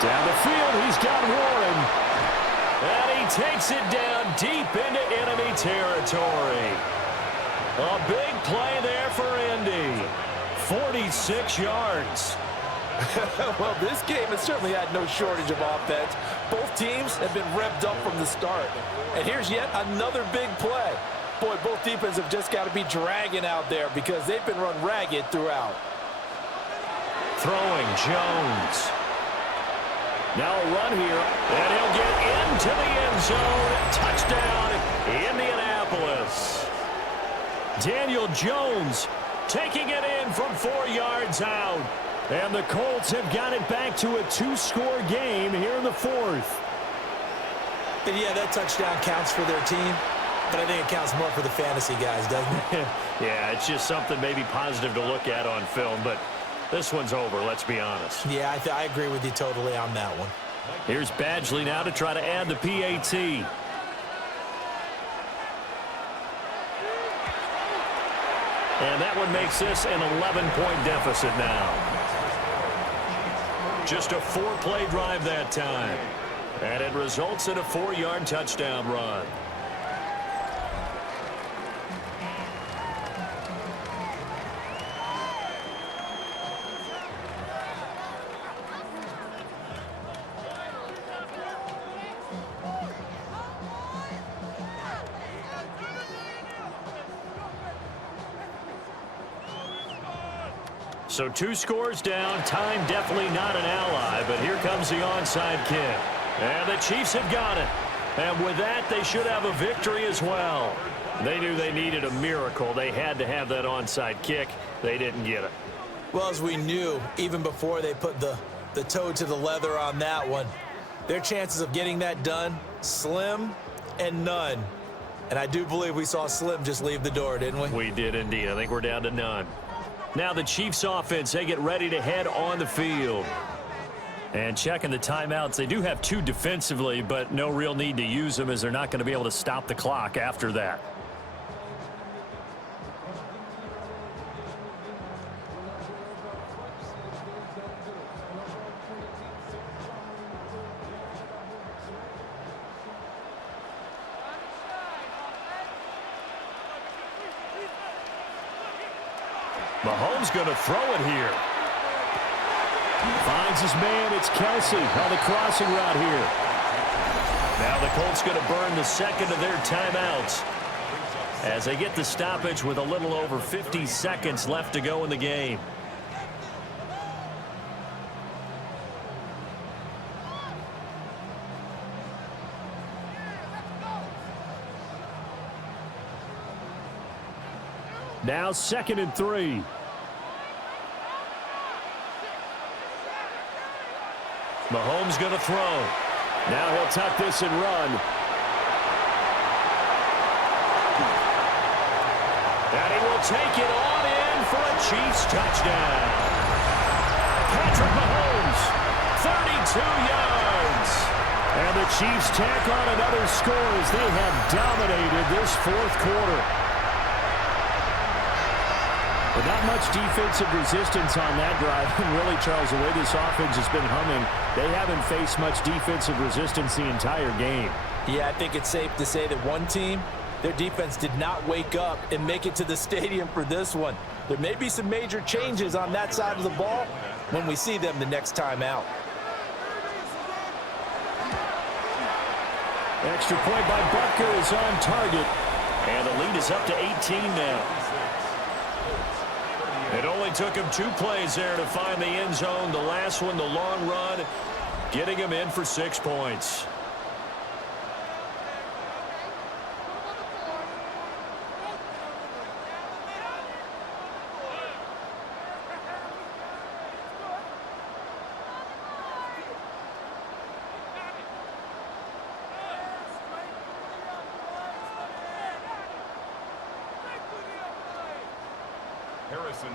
Down the field, he's got Warren. And he takes it down deep into enemy territory. A big play there for Indy. 46 yards. Well, this game has certainly had no shortage of offense. Both teams have been revved up from the start. And here's yet another big play. Boy, both defenses have just got to be dragging out there because they've been run ragged throughout. Throwing Jones. Now a run here, and he'll get into the end zone. Touchdown, Indianapolis. Daniel Jones taking it in from 4 yards out. And the Colts have got it back to a 2-score game here in the 4th. And yeah, that touchdown counts for their team, but I think it counts more for the fantasy guys, doesn't it? Yeah, it's just something maybe positive to look at on film, but this one's over, let's be honest. Yeah, I agree with you totally on that one. Here's Badgley now to try to add the PAT. And that one makes this an 11-point deficit now. Just a 4-play drive that time. And it results in a 4-yard touchdown run. So 2 scores down, time definitely not an ally, but here comes the onside kick. And the Chiefs have got it. And with that, they should have a victory as well. They knew they needed a miracle. They had to have that onside kick. They didn't get it. Well, as we knew, even before they put the toe to the leather on that one, their chances of getting that done, slim and none. And I do believe we saw Slim just leave the door, didn't we? We did indeed. I think we're down to none. Now the Chiefs offense, they get ready to head on the field. And checking the timeouts, they do have 2 defensively, but no real need to use them as they're not going to be able to stop the clock after that. Mahomes going to throw it here. Finds his man. It's Kelsey on the crossing route here. Now the Colts going to burn the second of their timeouts as they get the stoppage with a little over 50 seconds left to go in the game. Now 2nd and 3. Mahomes going to throw. Now he'll tuck this and run. And he will take it on in for a Chiefs touchdown. Patrick Mahomes, 32 yards. And the Chiefs tack on another score as they have dominated this 4th quarter. But not much defensive resistance on that drive. And really, Charles, the way this offense has been humming, they haven't faced much defensive resistance the entire game. Yeah, I think it's safe to say that one team, their defense did not wake up and make it to the stadium for this one. There may be some major changes on that side of the ball when we see them the next time out. Extra point by Butker is on target. And the lead is up to 18 now. It only took him 2 plays there to find the end zone. The last one, the long run, getting him in for 6 points.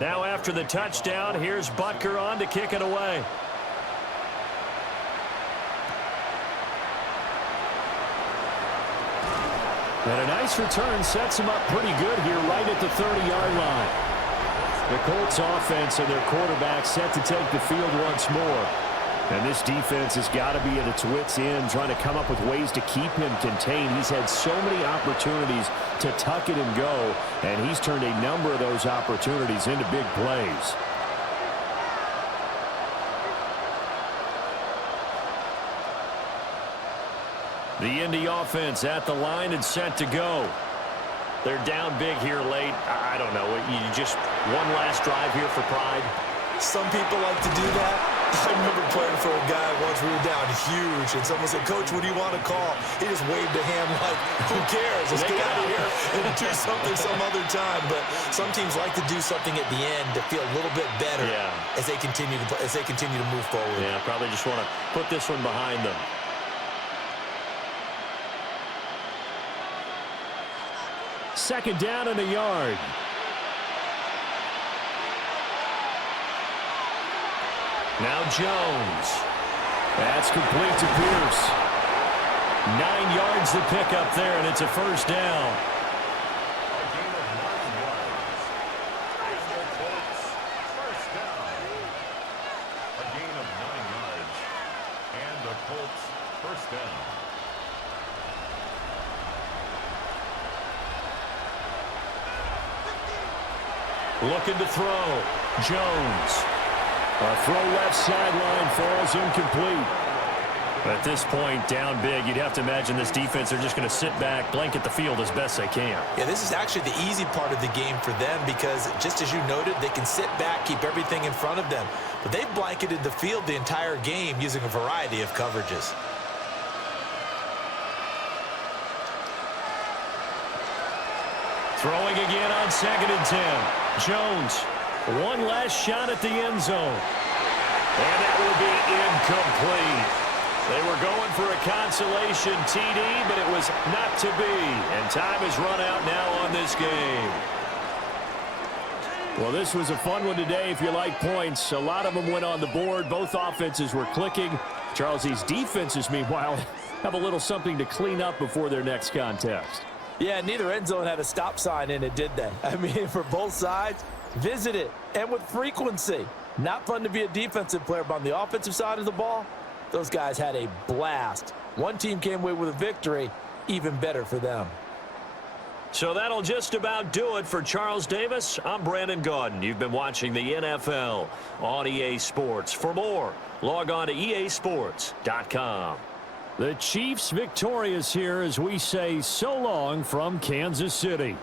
Now after the touchdown, here's Butker on to kick it away. And a nice return sets him up pretty good here right at the 30-yard line. The Colts offense and their quarterback set to take the field once more. And this defense has got to be at its wits' end, trying to come up with ways to keep him contained. He's had so many opportunities to tuck it and go, and he's turned a number of those opportunities into big plays. The Indy offense at the line and set to go. They're down big here late. I don't know. You just one last drive here for pride. Some people like to do that. I remember playing for a guy once. We were down huge, and someone said, "Coach, what do you want to call?" He just waved a hand like, "Who cares? Let's get out of here and do something some other time." But some teams like to do something at the end to feel a little bit better as they continue to move forward. Yeah, probably just want to put this one behind them. Second down and a yard. Now Jones. That's complete to Pierce. 9 yards to pick up there, and it's a first down. A gain of 9 yards. And the Colts first down. A gain of 9 yards. And the Colts first down. Looking to throw. Jones. A throw left sideline falls incomplete. At this point, down big, you'd have to imagine this defense are just going to sit back, blanket the field as best they can. Yeah, this is actually the easy part of the game for them because, just as you noted, they can sit back, keep everything in front of them. But they've blanketed the field the entire game using a variety of coverages. Throwing again on 2nd and 10. Jones, one last shot at the end zone. And that will be incomplete. They were going for a consolation TD, but it was not to be. And time has run out now on this game. Well, this was a fun one today if you like points. A lot of them went on the board. Both offenses were clicking. Charles, these defenses, meanwhile, have a little something to clean up before their next contest. Yeah, neither end zone had a stop sign in it, did they? I mean, for both sides, visit it, and with frequency. Not fun to be a defensive player, but on the offensive side of the ball, those guys had a blast. One team came away with a victory, even better for them. So that'll just about do it for Charles Davis. I'm Brandon Gaudin. You've been watching the NFL on EA Sports. For more, log on to easports.com. The Chiefs victorious here as we say so long from Kansas City.